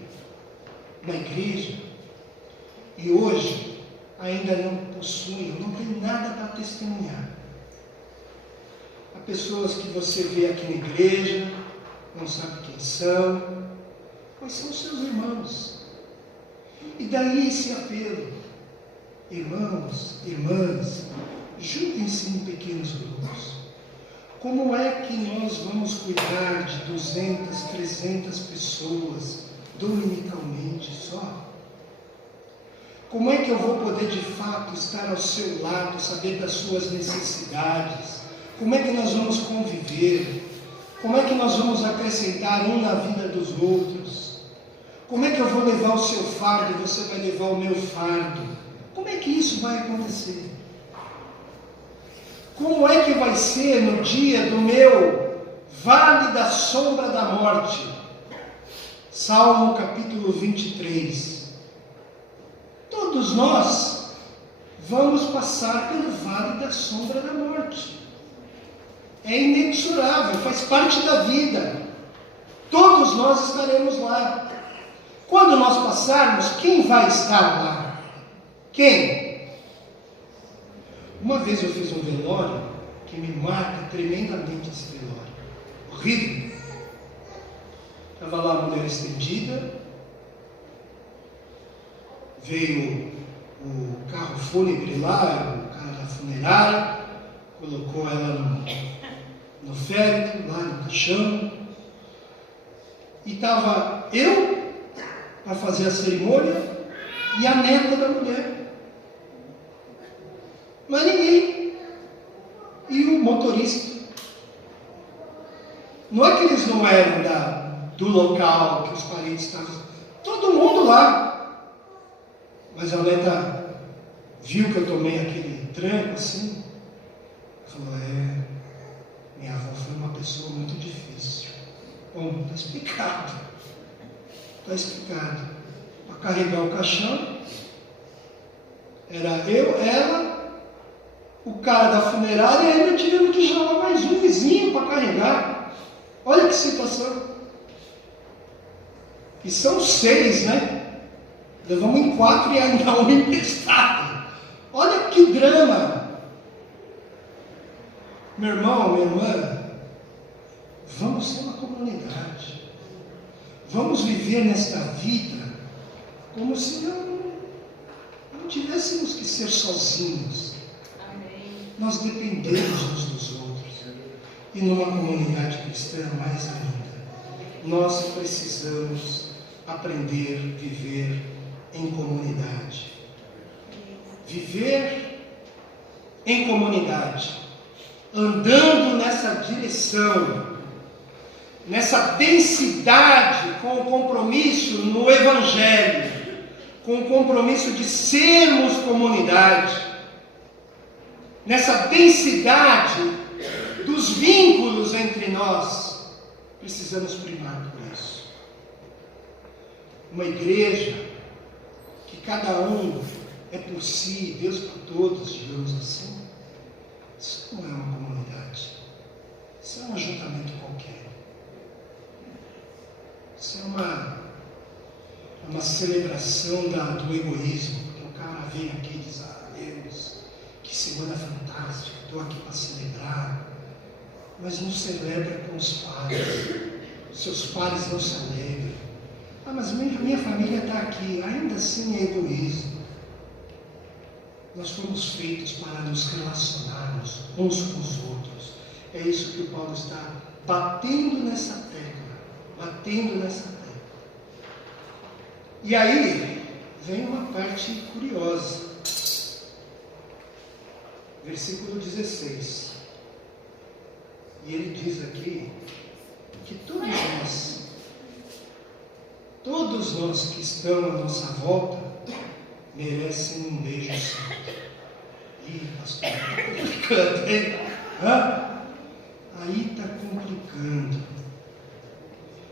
na igreja e hoje ainda não possuem, não tem nada para testemunhar. Há pessoas que você vê aqui na igreja, não sabe quem são, mas são seus irmãos. E daí esse apelo. Irmãos, irmãs, juntem-se em pequenos grupos. Como é que nós vamos cuidar de 200, 300 pessoas dominicalmente só? Como é que eu vou poder de fato estar ao seu lado, saber das suas necessidades? Como é que nós vamos conviver? Como é que nós vamos acrescentar um na vida dos outros? Como é que eu vou levar o seu fardo e você vai levar o meu fardo? Como é que isso vai acontecer? Como é que vai ser no dia do meu vale da sombra da morte? Salmo capítulo 23. Todos nós vamos passar pelo vale da sombra da morte. É inexorável, faz parte da vida. Todos nós estaremos lá. Quando nós passarmos, quem vai estar lá? Quem? Uma vez eu fiz um velório que me marca tremendamente esse velório. Horrível. Estava lá a mulher estendida, veio o carro fúnebre lá, o cara da funerária, colocou ela no féretro, lá no caixão, e estava eu para fazer a cerimônia e a neta da mulher. Mas ninguém. E o motorista. Não é que eles não eram do local que os parentes estavam. Todo mundo lá. Mas a neta viu que eu tomei aquele tranco assim. Falou, minha avó foi uma pessoa muito difícil. Bom, está explicado. Está explicado. Para carregar o caixão, era eu, ela, o cara da funerária e ainda tivemos que chamar mais um vizinho para carregar. Olha que situação. E são 6, né? Levamos em 4 e ainda um emprestado. Olha que drama. Meu irmão, minha irmã, vamos ser uma comunidade. Vamos viver nesta vida como se não tivéssemos que ser sozinhos. Nós dependemos uns dos outros. E numa comunidade cristã, mais ainda, nós precisamos aprender a viver em comunidade. Viver em comunidade, andando nessa direção, nessa densidade, com o compromisso no Evangelho, com o compromisso de sermos comunidade. nessa densidade dos vínculos entre nós, precisamos primar por isso. Uma igreja que cada um é por si, Deus por todos, digamos assim, isso não é uma comunidade, isso é um ajuntamento qualquer, isso é uma celebração do egoísmo, porque o cara vem aqui e diz, Deus, que semana fantástica, estou aqui para celebrar, mas não celebra com os pares, seus pares não celebram. Mas minha família está aqui, ainda assim é egoísmo. Nós fomos feitos para nos relacionarmos uns com os outros. É isso que o Paulo está batendo nessa tecla, E aí, vem uma parte curiosa. Versículo 16. E ele diz aqui que todos nós que estão à nossa volta merecem um beijo santo. Ih, pastor, está complicando, hein? Aí está complicando.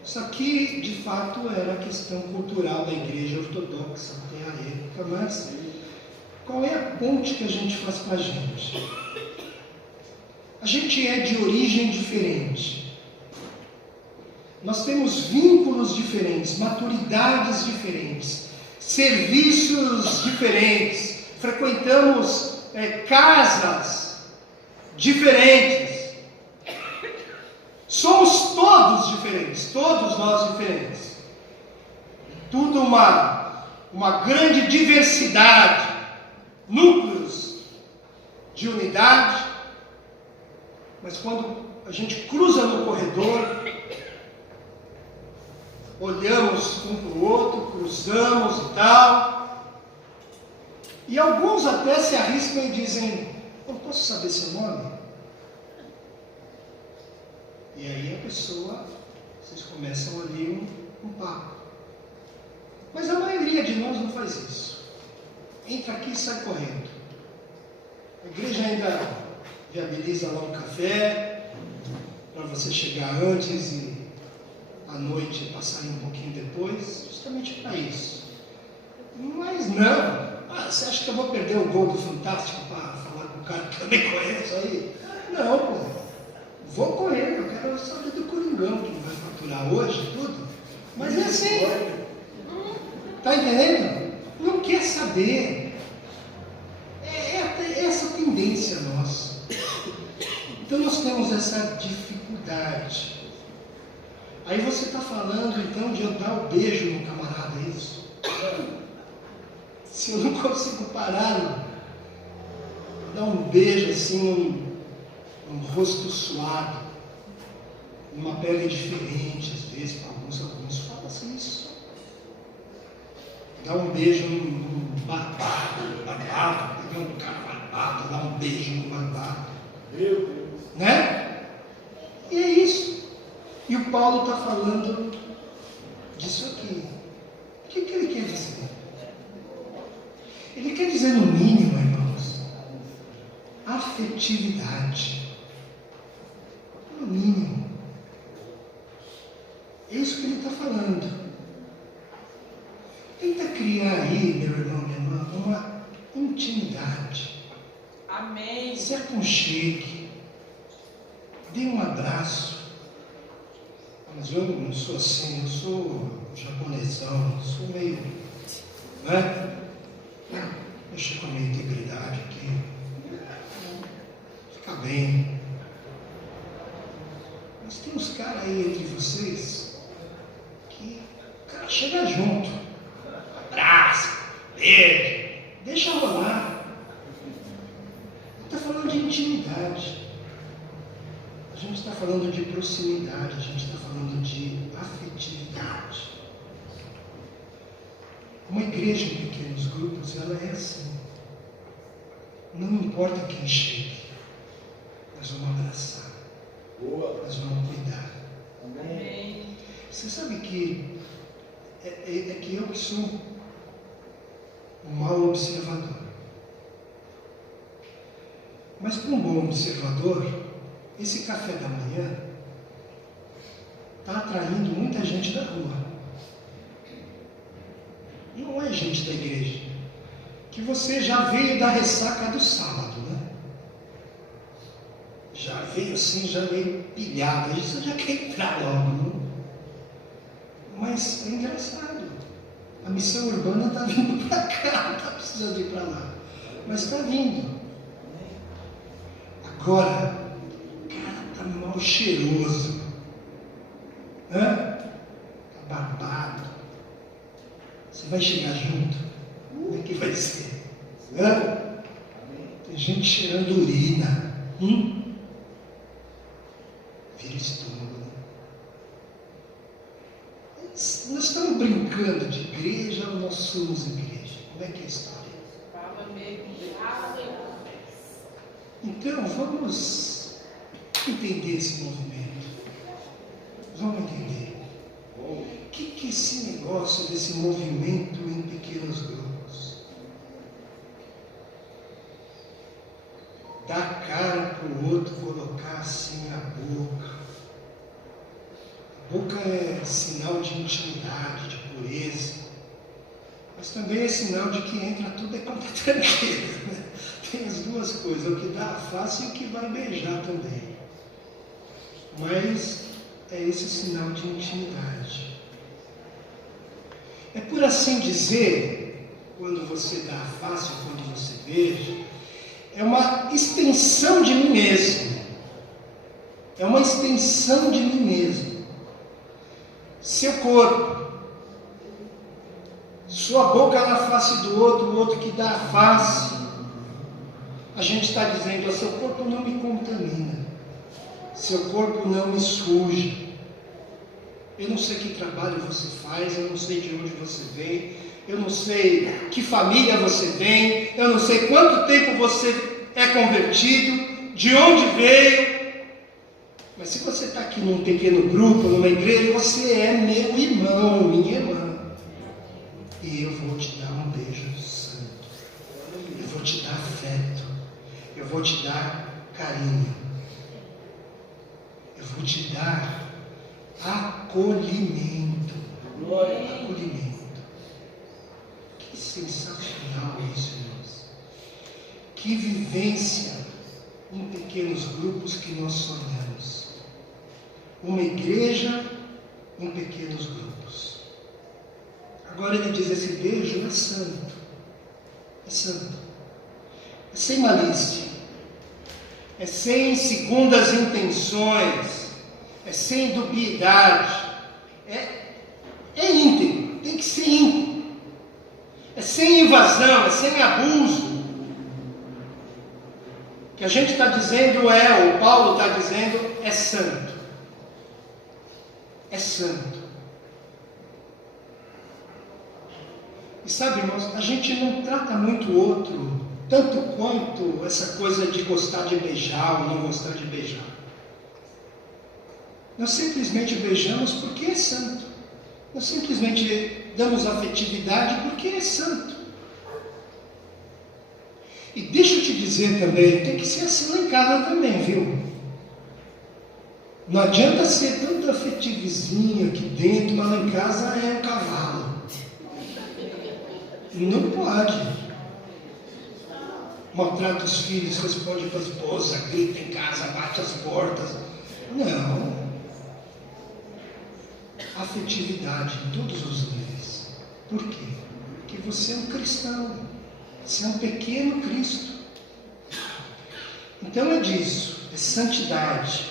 Isso aqui, de fato, era a questão cultural da igreja ortodoxa até a época, mas qual é a ponte que a gente faz com a gente? A gente é de origem diferente. Nós temos vínculos diferentes, maturidades diferentes, serviços diferentes, frequentamos casas diferentes. Somos todos diferentes, todos nós diferentes. Tudo uma grande diversidade, núcleos de unidade. Mas quando a gente cruza no corredor, olhamos um para o outro, cruzamos e tal. E alguns até se arriscam e dizem, eu posso saber seu nome? E aí a pessoa, vocês começam ali um papo. Mas a maioria de nós não faz isso. Entra aqui e sai correndo. A igreja ainda viabiliza lá um café, para você chegar antes e à noite passar um pouquinho depois, justamente para isso. Mas não. Você acha que eu vou perder o gol do Fantástico para falar com o cara que eu nem conheço aí? Não, pô. Vou correr, eu quero saber do Coringão, que vai faturar hoje, tudo. Mas é assim. Está entendendo? Não quer saber. É essa tendência nossa. Então nós temos essa dificuldade. Aí você está falando então de eu dar o beijo no camarada, é isso? Se eu não consigo parar, dar um beijo assim, um rosto suado, uma pele diferente, às vezes, para alguns falam isso. Dar um beijo num barbado, pegando o cara barbado, dar um beijo no barbado. Meu Deus. Né? E é isso. E o Paulo está falando disso aqui. O que ele quer dizer? Ele quer dizer, no mínimo, irmãos, afetividade. No mínimo. É isso que ele está falando. Tenta criar aí, meu irmão, minha irmã, uma intimidade. Amém. Se aconchegue. Dê um abraço. Mas eu não sou assim, eu sou japonesão, eu sou meio, né? Deixa com a minha integridade aqui. Fica bem. Mas tem uns caras aí entre vocês que o cara chega junto. Abraça, beijo, deixa rolar. Está falando de intimidade. A gente está falando de proximidade, a gente está falando de afetividade. Uma igreja em pequenos grupos, ela é assim. Não importa quem chegue, nós vamos abraçar. Boa. Nós vamos cuidar. Amém. Você sabe que é que eu que sou um mau observador. Mas para um bom observador, esse café da manhã está atraindo muita gente da rua. Não é gente da igreja. Que você já veio da ressaca do sábado, né? Já veio assim, já meio pilhado. Aí você já quer entrar logo, né? Mas é engraçado. A missão urbana está vindo para cá, não está precisando ir para lá. Mas está vindo. Agora, o cara está mal cheiroso. Está barbado. Você vai chegar junto? Como é que vai ser? Tem gente cheirando urina. Vira estômago. Nós estamos brincando de igreja ou nós somos igreja? Como é que é a história? Então, vamos entender esse movimento. Vamos entender. O que é esse negócio desse movimento em pequenos grupos? Dar cara para o outro, colocar assim a boca. A boca é sinal de intimidade, de pureza. Mas também é sinal de que entra tudo é contra tranqueira, né? Tem as duas coisas, o que dá a face e o que vai beijar também. Mas é esse sinal de intimidade. É por assim dizer, quando você dá a face, quando você beija, é uma extensão de mim mesmo. É uma extensão de mim mesmo. Seu corpo, sua boca na face do outro, o outro que dá a face. A gente está dizendo, seu corpo não me contamina, seu corpo não me suja. Eu não sei que trabalho você faz, eu não sei de onde você vem, eu não sei que família você vem, eu não sei quanto tempo você é convertido, de onde veio. Mas se você está aqui num pequeno grupo, numa igreja, você é meu irmão, minha irmã. E eu vou te dar um beijo santo. Eu vou te dar afeto. Eu vou te dar carinho. Eu vou te dar acolhimento. Acolhimento. Que sensacional isso, irmãos. Que vivência em pequenos grupos que nós sonhamos. Uma igreja em pequenos grupos. Agora ele diz, esse beijo é santo. É santo. É sem malícia. É sem segundas intenções. É sem dubiedade. É íntegro. Tem que ser íntegro. É sem invasão. É sem abuso. O que a gente está dizendo o Paulo está dizendo, é santo. É santo. E sabe, irmãos, a gente não trata muito o outro, tanto quanto essa coisa de gostar de beijar ou não gostar de beijar. Nós simplesmente beijamos porque é santo. Nós simplesmente damos afetividade porque é santo. E deixa eu te dizer também, tem que ser assim lá em casa também, viu? Não adianta ser tanto afetivizinho aqui dentro, mas lá em casa é um cavalo. Não pode. Maltrata os filhos, responde para a esposa, grita em casa, bate as portas. Não. Afetividade em todos os níveis. Por quê? Porque você é um cristão. Você é um pequeno Cristo. Então é disso. É santidade.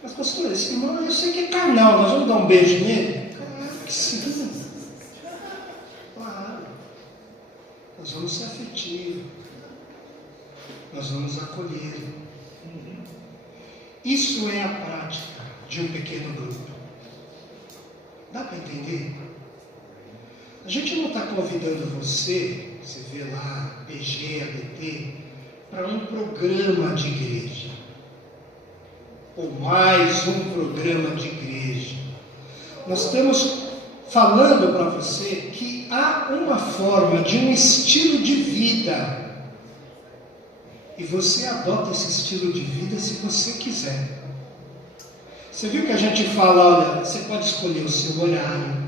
Mas pastor, esse irmão eu sei que é carnal. Nós vamos dar um beijo nele? Claro que sim. Claro. Nós vamos ser afetivos. Nós vamos acolher. Isso é a prática de um pequeno grupo. Dá para entender? A gente não está convidando você vê lá, PG, ABT, para um programa de igreja. Ou mais um programa de igreja. Nós estamos falando para você que há uma forma de um estilo de vida E você adota esse estilo de vida se você quiser. Você viu que a gente fala, olha, você pode escolher o seu horário,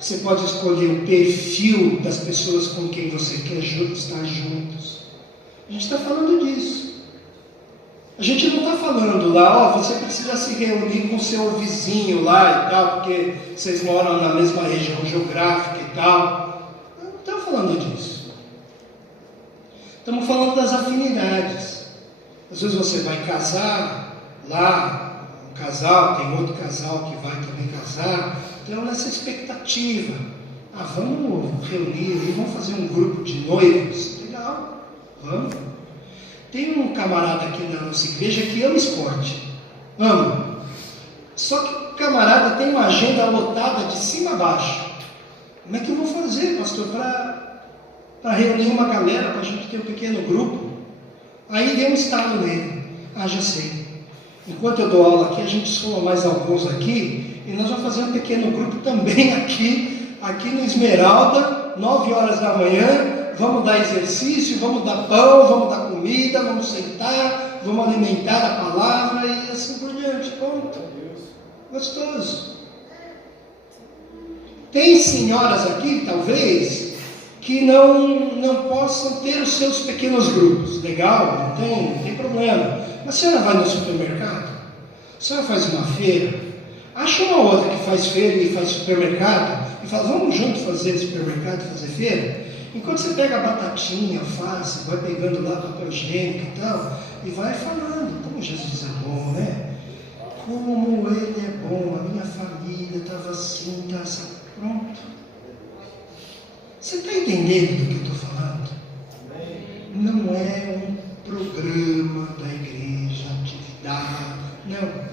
você pode escolher o perfil das pessoas com quem você quer estar juntos. A gente está falando disso. A gente não está falando lá, ó, você precisa se reunir com o seu vizinho lá e tal, porque vocês moram na mesma região geográfica e tal. Não estamos falando disso. Estamos falando das afinidades. Às vezes você vai casar lá, um casal, tem outro casal que vai também casar, então nessa expectativa. Vamos reunir, vamos fazer um grupo de noivos. Legal, vamos. Tem um camarada aqui na nossa igreja que ama esporte. Ama. Só que o camarada tem uma agenda lotada de cima a baixo. Como é que eu vou fazer, pastor, para reunir uma galera, para a gente ter um pequeno grupo? Aí deu um estalo nele. Já sei. Enquanto eu dou aula aqui, a gente soma mais alguns aqui, e nós vamos fazer um pequeno grupo também aqui no Esmeralda, 9 horas da manhã. Vamos dar exercício, vamos dar pão, vamos dar comida, vamos sentar, vamos alimentar a palavra e assim por diante. Pronto. Gostoso. Tem senhoras aqui, talvez, que não possam ter os seus pequenos grupos. Legal, não tem problema. Mas a senhora vai no supermercado? A senhora faz uma feira? Acha uma outra que faz feira e faz supermercado e fala, vamos junto fazer supermercado e fazer feira? Enquanto você pega a batatinha, alface, vai pegando lá papel higiênico e tal, e vai falando, como Jesus é bom, né? Como Ele é bom, a minha família estava assim, tá assim, pronto. Você está entendendo do que eu estou falando? Não é um programa da igreja, atividade, não.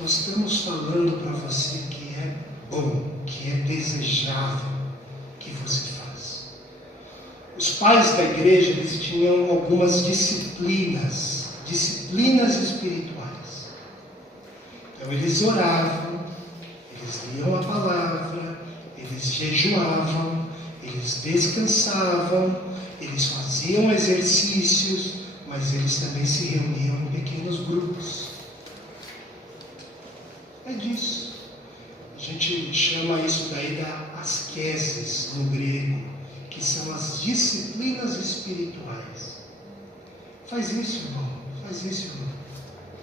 Nós estamos falando para você que é bom, que é desejável que você faça. Os pais da igreja, eles tinham algumas disciplinas espirituais. Então eles oravam, eles liam a palavra, eles jejuavam, eles descansavam, eles faziam exercícios, mas eles também se reuniam em pequenos grupos. É disso. A gente chama isso daí da asqueses no grego, que são as disciplinas espirituais. Faz isso, irmão. Faz isso, irmão.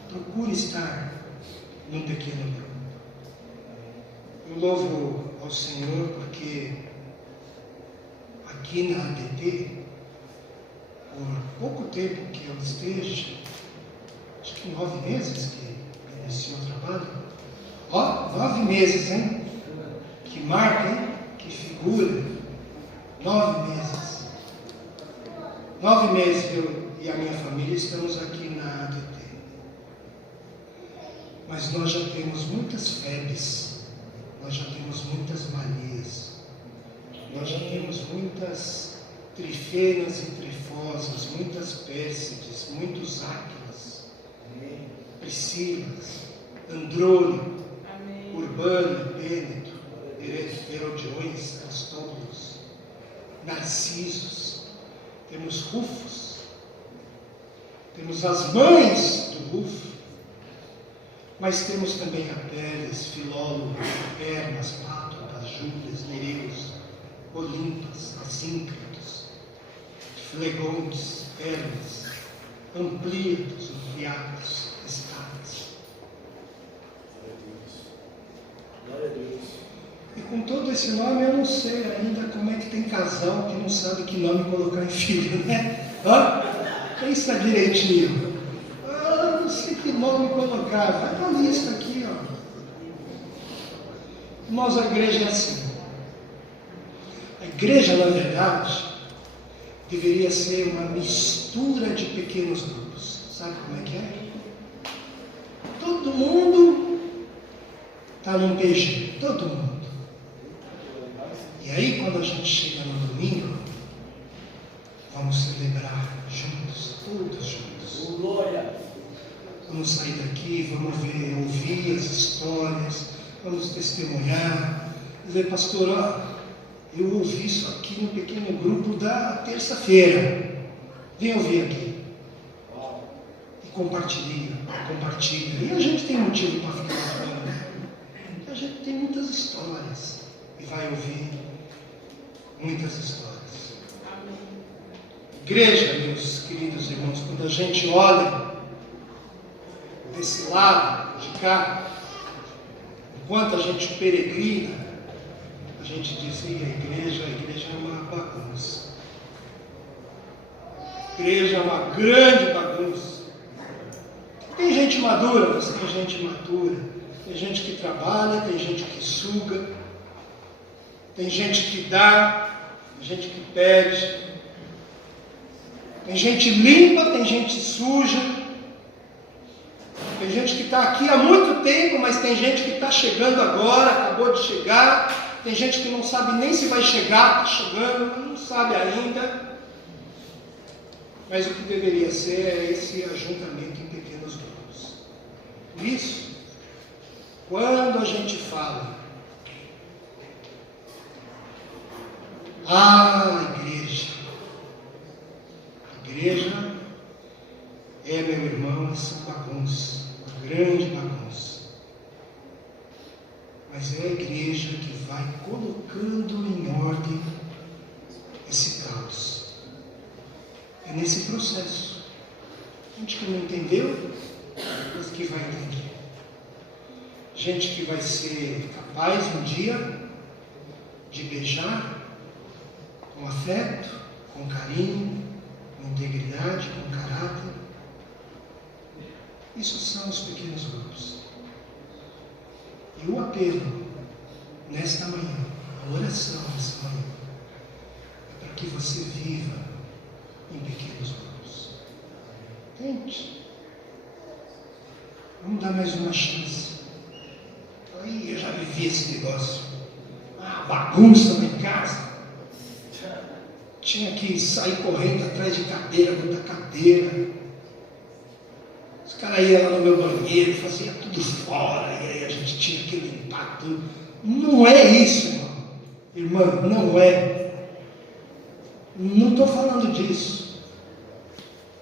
Procure estar num pequeno grupo. Eu louvo ao Senhor porque aqui na ADT, por pouco tempo que eu esteja, acho que 9 meses que iniciou o trabalho. 9 meses, hein? Que marca, hein? Que figura. 9 meses. 9 meses que eu e a minha família estamos aqui na ADT. Mas nós já temos muitas febres, nós já temos muitas manias, nós já temos muitas trifenas e trifosas, muitas Pérsides, muitos Áquilas, Priscilas, Andrônico, Urbano, Pêneto, Herodiões, Castóbulos, Narcisos, temos Rufos, temos as mães do Rufo, mas temos também Apeles, Filólogo, Hermas, Pátrocas, Júlias, Nereus, Olimpas, Asíncratos, Flegontes, Hermes, Amplíatos, Ampliatos, Estates. E com todo esse nome eu não sei ainda como é que tem casal que não sabe que nome colocar em filho, né? Pensa direitinho. Não sei que nome colocar. Vai para a lista aqui, ó. Irmãos, a igreja é assim. A igreja, na verdade, deveria ser uma mistura de pequenos grupos. Sabe como é que é? Todo mundo está num PG. Todo mundo. E aí, quando a gente chega no domingo, vamos celebrar juntos, todos juntos. Glória! Vamos sair daqui, vamos ouvir as histórias, vamos testemunhar. Dizer, pastor, eu ouvi isso aqui no pequeno grupo da terça-feira. Vem ouvir aqui. compartilha. E a gente tem motivo para ficar falando. A gente tem muitas histórias e vai ouvir muitas histórias. Igreja, meus queridos irmãos, quando a gente olha desse lado de cá, enquanto a gente peregrina, a gente dizia: a igreja é uma bagunça. A igreja é uma grande bagunça. Tem gente madura, mas tem gente imatura. Tem gente que trabalha, tem gente que suga, tem gente que dá, tem gente que pede, tem gente limpa, tem gente suja, tem gente que está aqui há muito tempo, mas tem gente que está chegando agora, acabou de chegar, tem gente que não sabe nem se vai chegar, está chegando, não sabe ainda. Mas o que deveria ser é esse ajuntamento em pequenos grupos. Por isso, quando a gente fala, igreja é, meu irmão, essa bagunça, uma grande bagunça. Mas é a igreja que vai colocando em ordem esse caos. É nesse processo. Gente que não entendeu, mas que vai entender. Gente que vai ser capaz um dia de beijar com afeto, com carinho, com integridade, com caráter. Isso são os pequenos grupos. E o apelo nesta manhã, a oração nesta manhã, é para que você viva em pequenos grupos. Tente. Vamos dar mais uma chance. Aí eu já vivi esse negócio. Bagunça lá em casa. Tinha que sair correndo atrás de cadeira, dentro da cadeira. Os caras iam lá no meu banheiro, fazia tudo fora, e aí a gente tinha que limpar tudo. Não é isso, irmão. Irmã, não é. Não estou falando disso.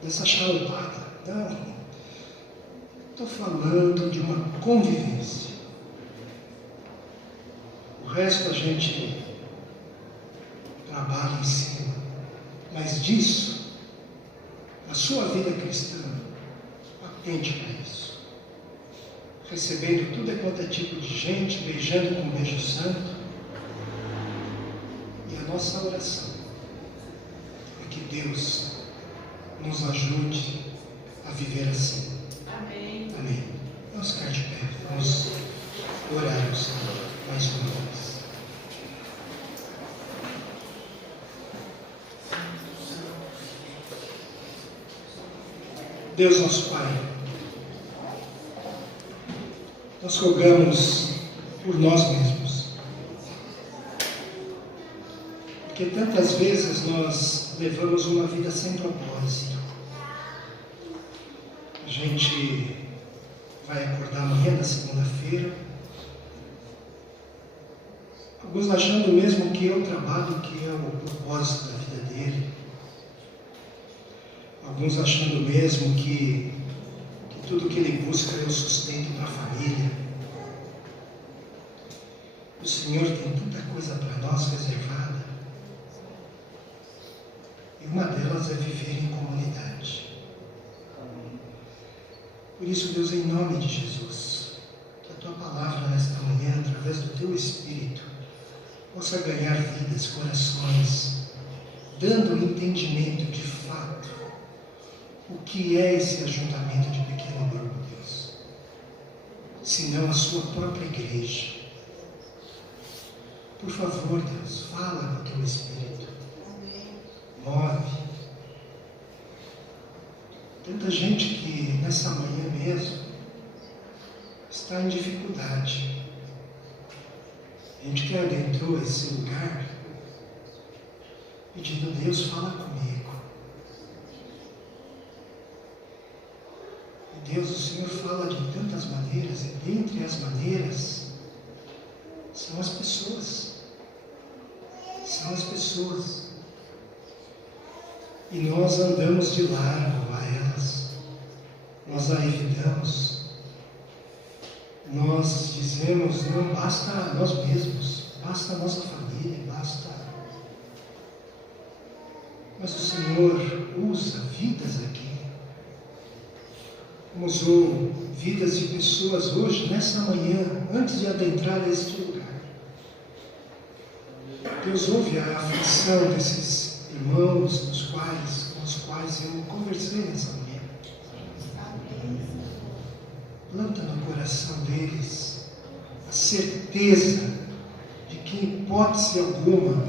Dessa charupada. Não. Estou falando de uma convivência. O resto a gente trabalha em cima. Mas disso, a sua vida cristã, atente para isso. Recebendo tudo quanto é tipo de gente, beijando com um beijo santo. E a nossa oração é que Deus nos ajude a viver assim. Amém. Amém. Vamos ficar de pé. Vamos orar ao Senhor mais uma vez. Deus nosso Pai, nós rogamos por nós mesmos, porque tantas vezes nós levamos uma vida sem propósito. A gente vai acordar amanhã, na segunda-feira, alguns achando mesmo que é o trabalho que é o propósito da vida dele. Alguns achando mesmo que tudo que ele busca é o sustento para a família. O Senhor tem tanta coisa para nós reservada. E uma delas é viver em comunidade. Por isso, Deus, em nome de Jesus, que a Tua palavra nesta manhã, através do Teu Espírito, possa ganhar vidas, corações, dando um entendimento de fato o que é esse ajuntamento de pequeno grupo, Deus, senão a sua própria igreja. Por favor, Deus, fala com o Teu Espírito, move. Tanta gente que nessa manhã mesmo está em dificuldade. Gente que adentrou esse lugar pedindo: Deus, fala comigo. E Deus, o Senhor fala de tantas maneiras, e dentre as maneiras são as pessoas. São as pessoas. E nós andamos de largo a elas. nós a evitamos, nós dizemos, não basta nós mesmos, basta a nossa família, basta. Mas o Senhor usa vidas aqui, como usou vidas de pessoas hoje, nessa manhã, antes de adentrar a este lugar. Deus ouve a aflição desses irmãos com os quais eu conversei nessa manhã. Planta no coração deles a certeza de que, em hipótese alguma,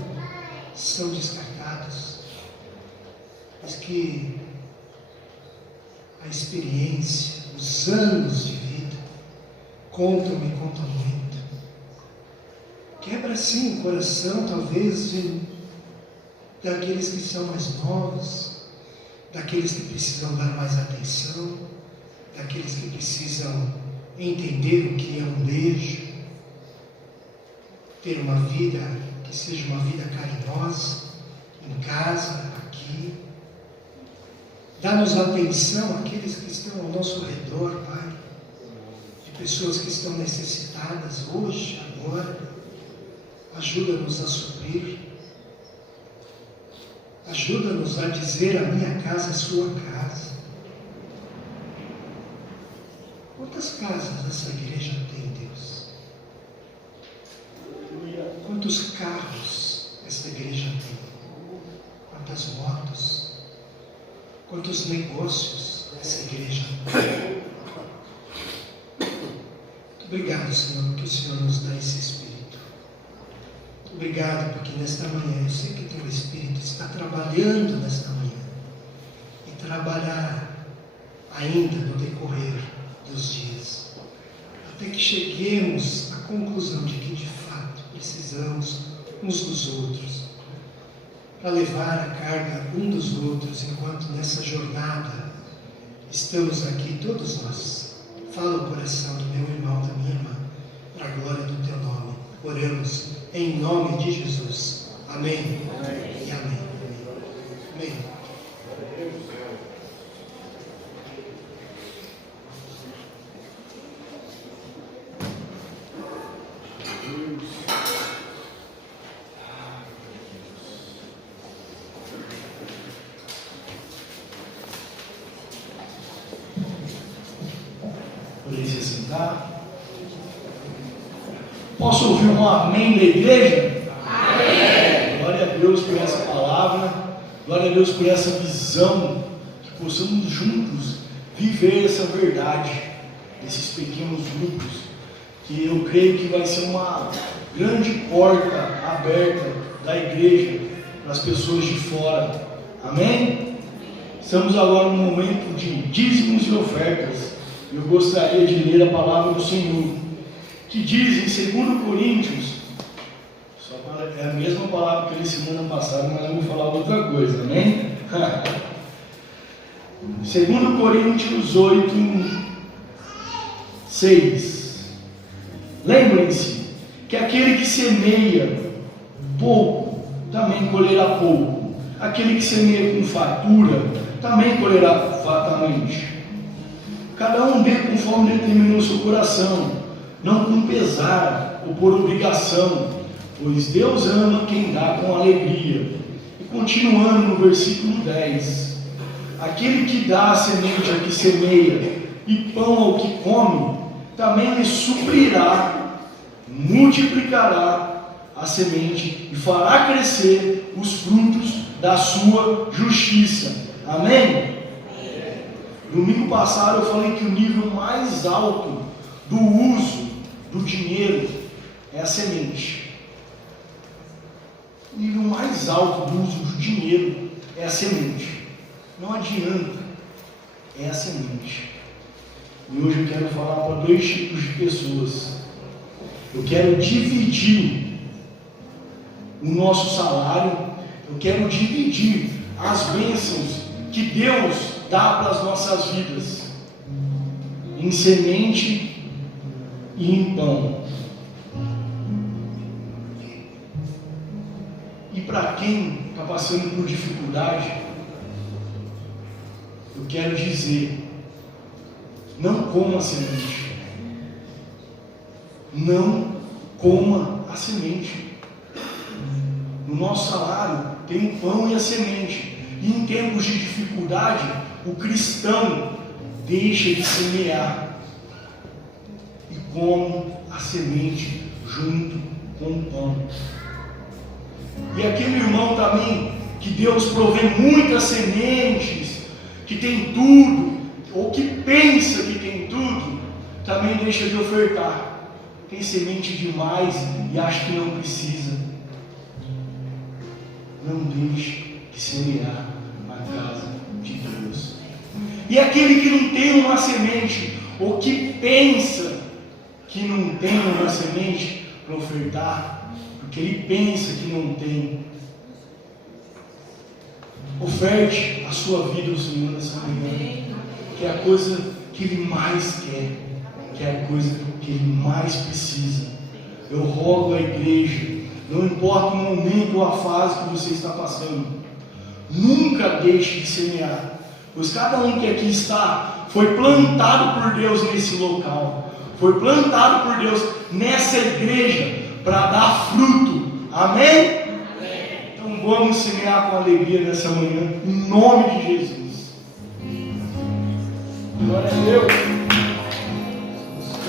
são descartados, mas que a experiência, os anos de vida, contam e contam muito. Quebra sim o coração, talvez, daqueles que são mais novos, daqueles que precisam dar mais atenção, daqueles que precisam entender o que é um beijo, ter uma vida que seja uma vida carinhosa, em casa, aqui. Dá-nos atenção àqueles que estão ao nosso redor, Pai, de pessoas que estão necessitadas hoje, agora. Ajuda-nos a suprir. Ajuda-nos a dizer: a minha casa é sua casa. Quantas casas essa igreja tem, Deus? Quantos carros essa igreja tem? Quantas motos? Quantos negócios essa igreja tem? Muito obrigado, Senhor, porque o Senhor nos dá esse Espírito. Muito obrigado, porque nesta manhã eu sei que o Teu Espírito está trabalhando nesta manhã e trabalhará ainda no decorrer dos dias, até que cheguemos à conclusão de que de fato precisamos uns dos outros, para levar a carga um dos outros, enquanto nessa jornada estamos aqui todos nós. Fala o coração do meu irmão, da minha irmã, para a glória do Teu nome. Oramos em nome de Jesus. Amém. Amém. E amém. Amém. Podem se sentar. Posso ouvir um amém da igreja? Amém. Glória a Deus por essa palavra. Glória a Deus por essa visão. Que possamos juntos viver essa verdade. Desses pequenos grupos. Que eu creio que vai ser uma grande porta aberta da igreja para as pessoas de fora. Amém? Estamos agora no momento de dízimos e ofertas. Eu gostaria de ler a palavra do Senhor, que diz em 2 Coríntios, é a mesma palavra que eu li semana passada, mas eu vou falar outra coisa, amém? 2 Coríntios 8, 6. Lembrem-se que aquele que semeia pouco, também colherá pouco. Aquele que semeia com fartura, também colherá fartamente. Cada um dê conforme determinou o seu coração, não com pesar ou por obrigação, pois Deus ama quem dá com alegria. E continuando no versículo 10, aquele que dá a semente a que semeia e pão ao que come, também lhe suprirá, multiplicará a semente e fará crescer os frutos da sua justiça. Amém? Domingo passado eu falei que o nível mais alto do uso do dinheiro é a semente. O nível mais alto do uso do dinheiro é a semente. Não adianta, é a semente. E hoje eu quero falar para 2 tipos de pessoas. Eu quero dividir o nosso salário, eu quero dividir as bênçãos que Deus dá para as nossas vidas, em semente e em pão. E para quem está passando por dificuldade, eu quero dizer não coma a semente. Não coma a semente. No nosso salário tem o pão e a semente. E em tempos de dificuldade, o cristão deixa de semear e come a semente junto com o pão. E aquele irmão também, que Deus provê muitas sementes, que tem tudo, ou que pensa que tem tudo, também deixa de ofertar. Tem semente demais e acha que não precisa. Não deixe de semear na casa de Deus. E aquele que não tem uma semente, ou que pensa que não tem uma semente para ofertar, porque ele pensa que não tem, oferte a sua vida ao Senhor nessa manhã, que é a coisa que Ele mais quer, que é a coisa que Ele mais precisa. Eu rogo à igreja, não importa o momento ou a fase que você está passando, nunca deixe de semear, pois cada um que aqui está foi plantado por Deus nesse local, foi plantado por Deus nessa igreja para dar fruto. Amém? Então vamos semear com alegria nessa manhã, em nome de Jesus. Glória a Deus.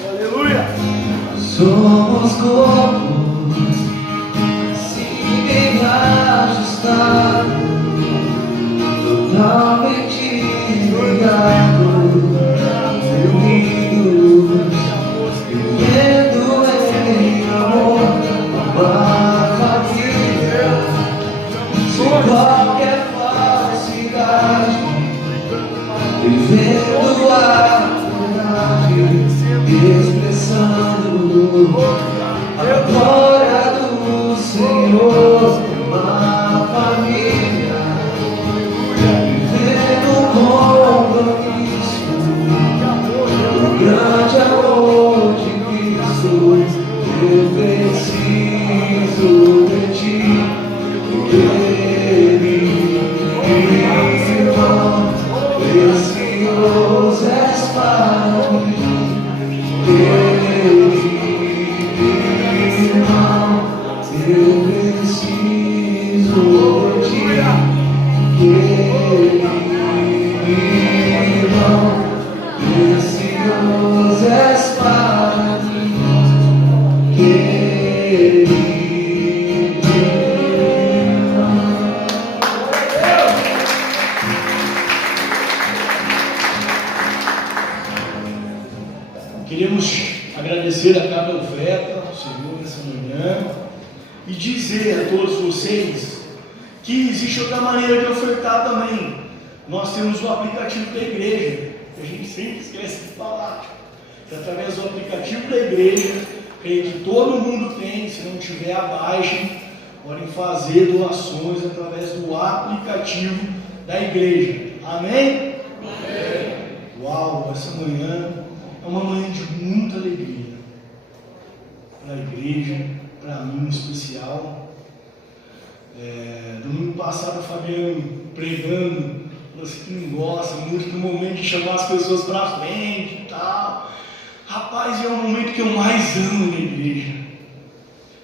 Aleluia. Somos corpos, se bem ajustado, totalmente ligados, unidos, vivendo em amor, uma família, sem qualquer falsidade, vivendo a verdade, expressando a glória do Senhor, uma família, vivendo com compromisso, o grande amor de Cristo. Eu preciso de ti, irmão, precioso és para mim. Irmão, eu preciso de ti, irmão, precioso és para mim, querido irmão. Queremos agradecer a cada oferta ao Senhor nessa manhã e dizer a todos vocês que existe outra maneira de ofertar também. Nós temos o aplicativo da igreja, que a gente sempre esquece de falar, que através do aplicativo da igreja, creio que todo mundo tem, se não tiver, abaixem, podem fazer doações através do aplicativo da igreja. Amém? Amém. Uau, essa manhã é uma manhã de muita alegria para a igreja, para mim em especial. Domingo passado, a Fabiana pregando, falou assim que não gosta muito do momento de chamar as pessoas para frente e tal. Rapaz, é o momento que eu mais amo na igreja.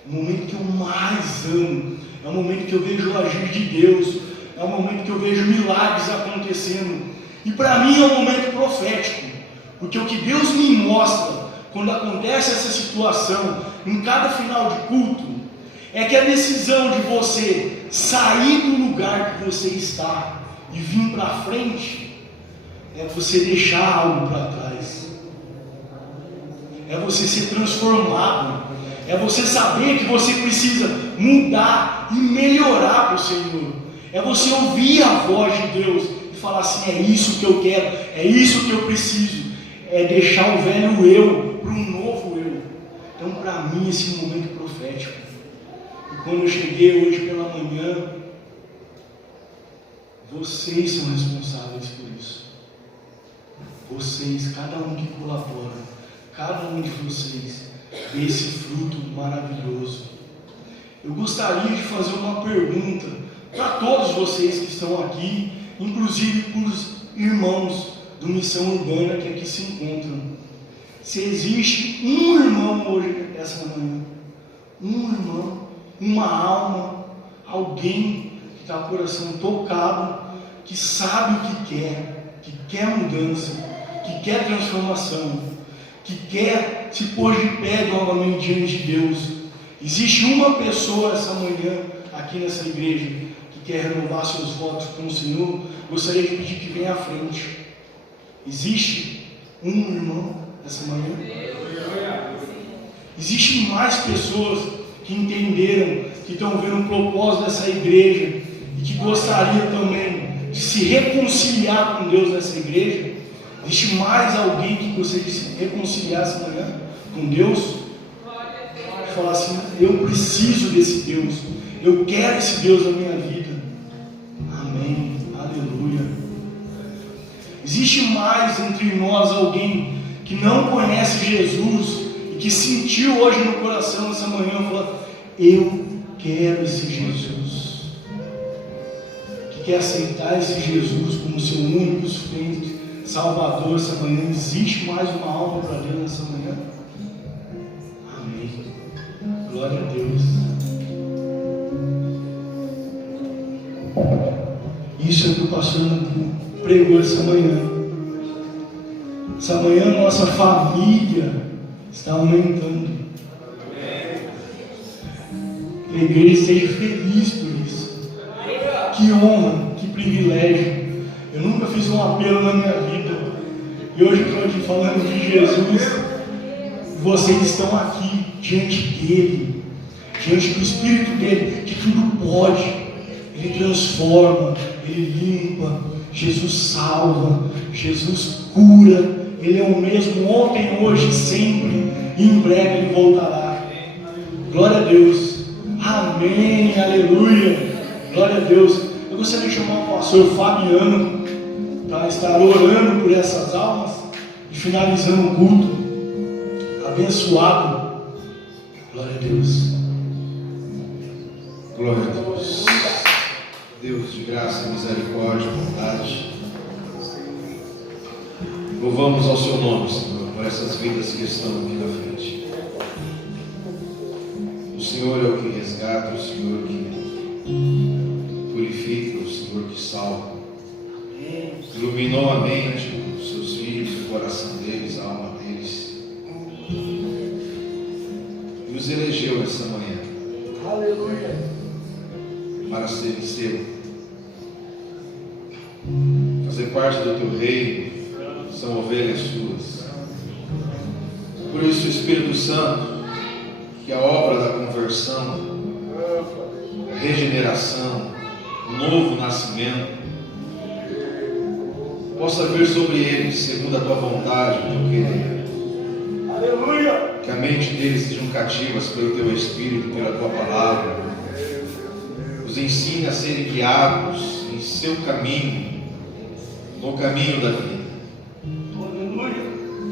O momento que eu mais amo. É o momento que eu vejo o agir de Deus. É o momento que eu vejo milagres acontecendo. E para mim é um momento profético. Porque o que Deus me mostra quando acontece essa situação em cada final de culto é que a decisão de você sair do lugar que você está e vir para frente é você deixar algo para trás, é você ser transformado, é você saber que você precisa mudar e melhorar para o Senhor, é você ouvir a voz de Deus e falar assim: é isso que eu quero, é isso que eu preciso. É deixar o velho eu para um novo eu. Então, para mim, esse momento profético. E quando eu cheguei hoje pela manhã, vocês são responsáveis por isso. Vocês, cada um que colabora, cada um de vocês, esse fruto maravilhoso. Eu gostaria de fazer uma pergunta para todos vocês que estão aqui, inclusive para os irmãos do Missão Urbana que aqui se encontram. Se existe um irmão hoje, essa manhã, um irmão, uma alma, alguém que está com o coração tocado, que sabe o que quer mudança, que quer transformação, que quer se pôr de pé novamente diante de Deus. Existe uma pessoa essa manhã aqui nessa igreja que quer renovar seus votos com o Senhor. Gostaria de pedir que venha à frente. Existe um irmão essa manhã? Existem mais pessoas que entenderam, que estão vendo o propósito dessa igreja e que gostariam também de se reconciliar com Deus nessa igreja? Existe mais alguém que gostaria de se reconciliar essa manhã com Deus? Falar assim: eu preciso desse Deus, eu quero esse Deus na minha vida. Amém, aleluia. Existe mais entre nós alguém que não conhece Jesus e que sentiu hoje no coração essa manhã, falando: eu quero esse Jesus, que quer aceitar esse Jesus como seu único suficiente Salvador essa manhã? Existe mais uma alma para Deus nessa manhã? Amém. Glória a Deus. Isso é o que o pastor pregou essa manhã. Essa manhã nossa família está aumentando. Que a igreja esteja feliz por isso. Que honra, que privilégio. Eu nunca fiz um apelo na minha vida. E hoje eu estou aqui falando de Jesus. Vocês estão aqui diante dele, diante do Espírito dele, que tudo pode. Ele transforma, ele limpa, Jesus salva, Jesus cura. Ele é o mesmo ontem, hoje, sempre, e em breve ele voltará. Glória a Deus. Amém, aleluia. Glória a Deus. Eu gostaria de chamar o pastor Fabiano para estar orando por essas almas e finalizando o culto abençoado. Glória a Deus. Glória a Deus. Deus de graça, misericórdia, bondade. Louvamos ao seu nome, Senhor, por essas vidas que estão aqui na frente. O Senhor é o que resgata, o Senhor que purifica, o Senhor que salva. Iluminou a mente dos seus filhos, o coração deles, a alma deles. E os elegeu essa manhã. Aleluia. Para serem seu. Fazer parte do teu reino. São ovelhas suas. Por isso, Espírito Santo, que a obra da conversão, a regeneração, o novo nascimento, possa vir sobre eles, segundo a tua vontade, o teu querer. Aleluia. Que a mente deles sejam cativas pelo teu Espírito, pela tua palavra. Os ensine a serem guiados em seu caminho, no caminho da vida.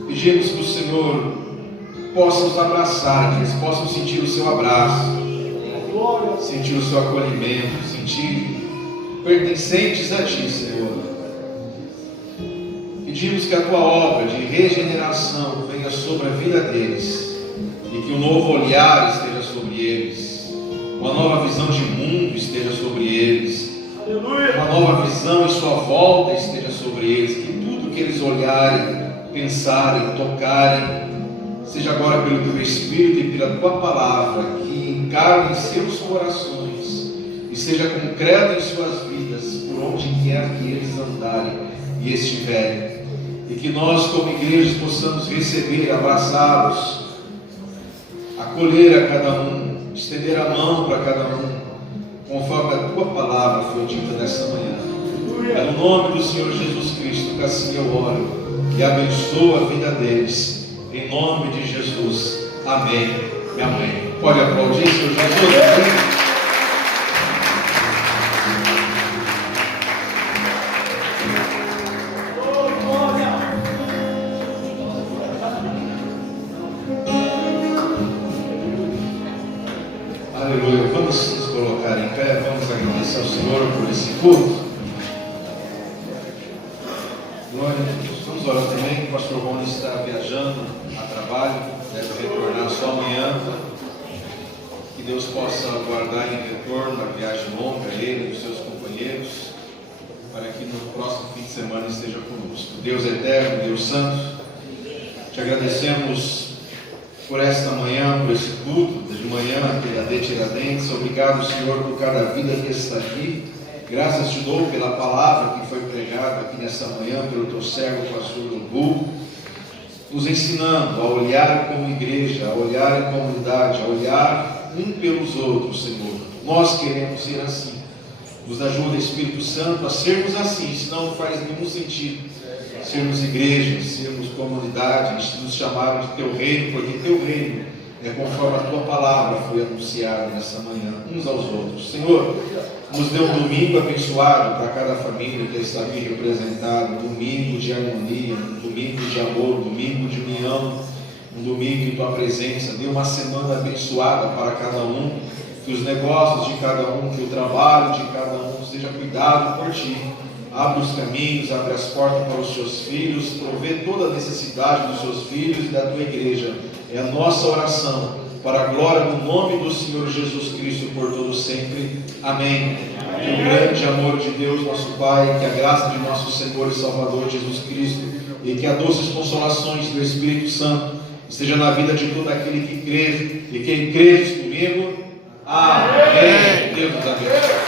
Pedimos que o Senhor possa os abraçar, que eles possam sentir o seu abraço, sentir o seu acolhimento, sentir pertencentes a ti, Senhor. Pedimos que a tua obra de regeneração venha sobre a vida deles e que um novo olhar esteja sobre eles, uma nova visão de mundo esteja sobre eles, uma nova visão em sua volta esteja sobre eles, que tudo que eles olharem, pensarem, tocarem, seja agora pelo teu Espírito e pela tua palavra, que encarne seus corações e seja concreto em suas vidas, por onde quer que eles andarem e estiverem, e que nós como igreja possamos receber, abraçá-los, acolher a cada um, estender a mão para cada um, conforme a tua palavra foi dita nessa manhã. É no nome do Senhor Jesus Cristo que assim eu oro e abençoo a vida deles, em nome de Jesus. Amém e amém. Pode aplaudir, Senhor Jesus. Aleluia. Vamos nos colocar em pé, vamos agradecer ao Senhor por esse culto. Glória a Deus. trabalho, deve retornar só amanhã. Que Deus possa guardar em retorno a viagem longa, ele e os seus companheiros, para que no próximo fim de semana esteja conosco. Deus eterno, Deus santo, te agradecemos por esta manhã, por esse culto de manhã, a Tiradentes. Obrigado, Senhor, por cada vida que está aqui. Graças te dou pela palavra que foi pregada aqui nesta manhã pelo teu servo, pastor Lobu, nos ensinando a olhar como igreja, a olhar em comunidade, a olhar um pelos outros, Senhor. Nós queremos ser assim. Nos ajuda, Espírito Santo, a sermos assim, senão não faz nenhum sentido sermos igreja, sermos comunidade, nos chamaram de teu reino, porque teu reino é conforme a tua palavra foi anunciada nessa manhã, uns aos outros. Senhor, nos dê um domingo abençoado para cada família que está aqui representada, um domingo de harmonia, um domingo de amor, um domingo de união, um domingo em tua presença. Dê uma semana abençoada para cada um, que os negócios de cada um, que o trabalho de cada um seja cuidado por ti. Abre os caminhos, abre as portas para os seus filhos, provê toda a necessidade dos seus filhos e da tua igreja. É a nossa oração, para a glória do nome do Senhor Jesus Cristo por todo sempre. Amém. Que o grande amor de Deus, nosso Pai, que a graça de nosso Senhor e Salvador Jesus Cristo e que as doces consolações do Espírito Santo esteja na vida de todo aquele que crê. E quem crê comigo, amém. Deus nos abençoe.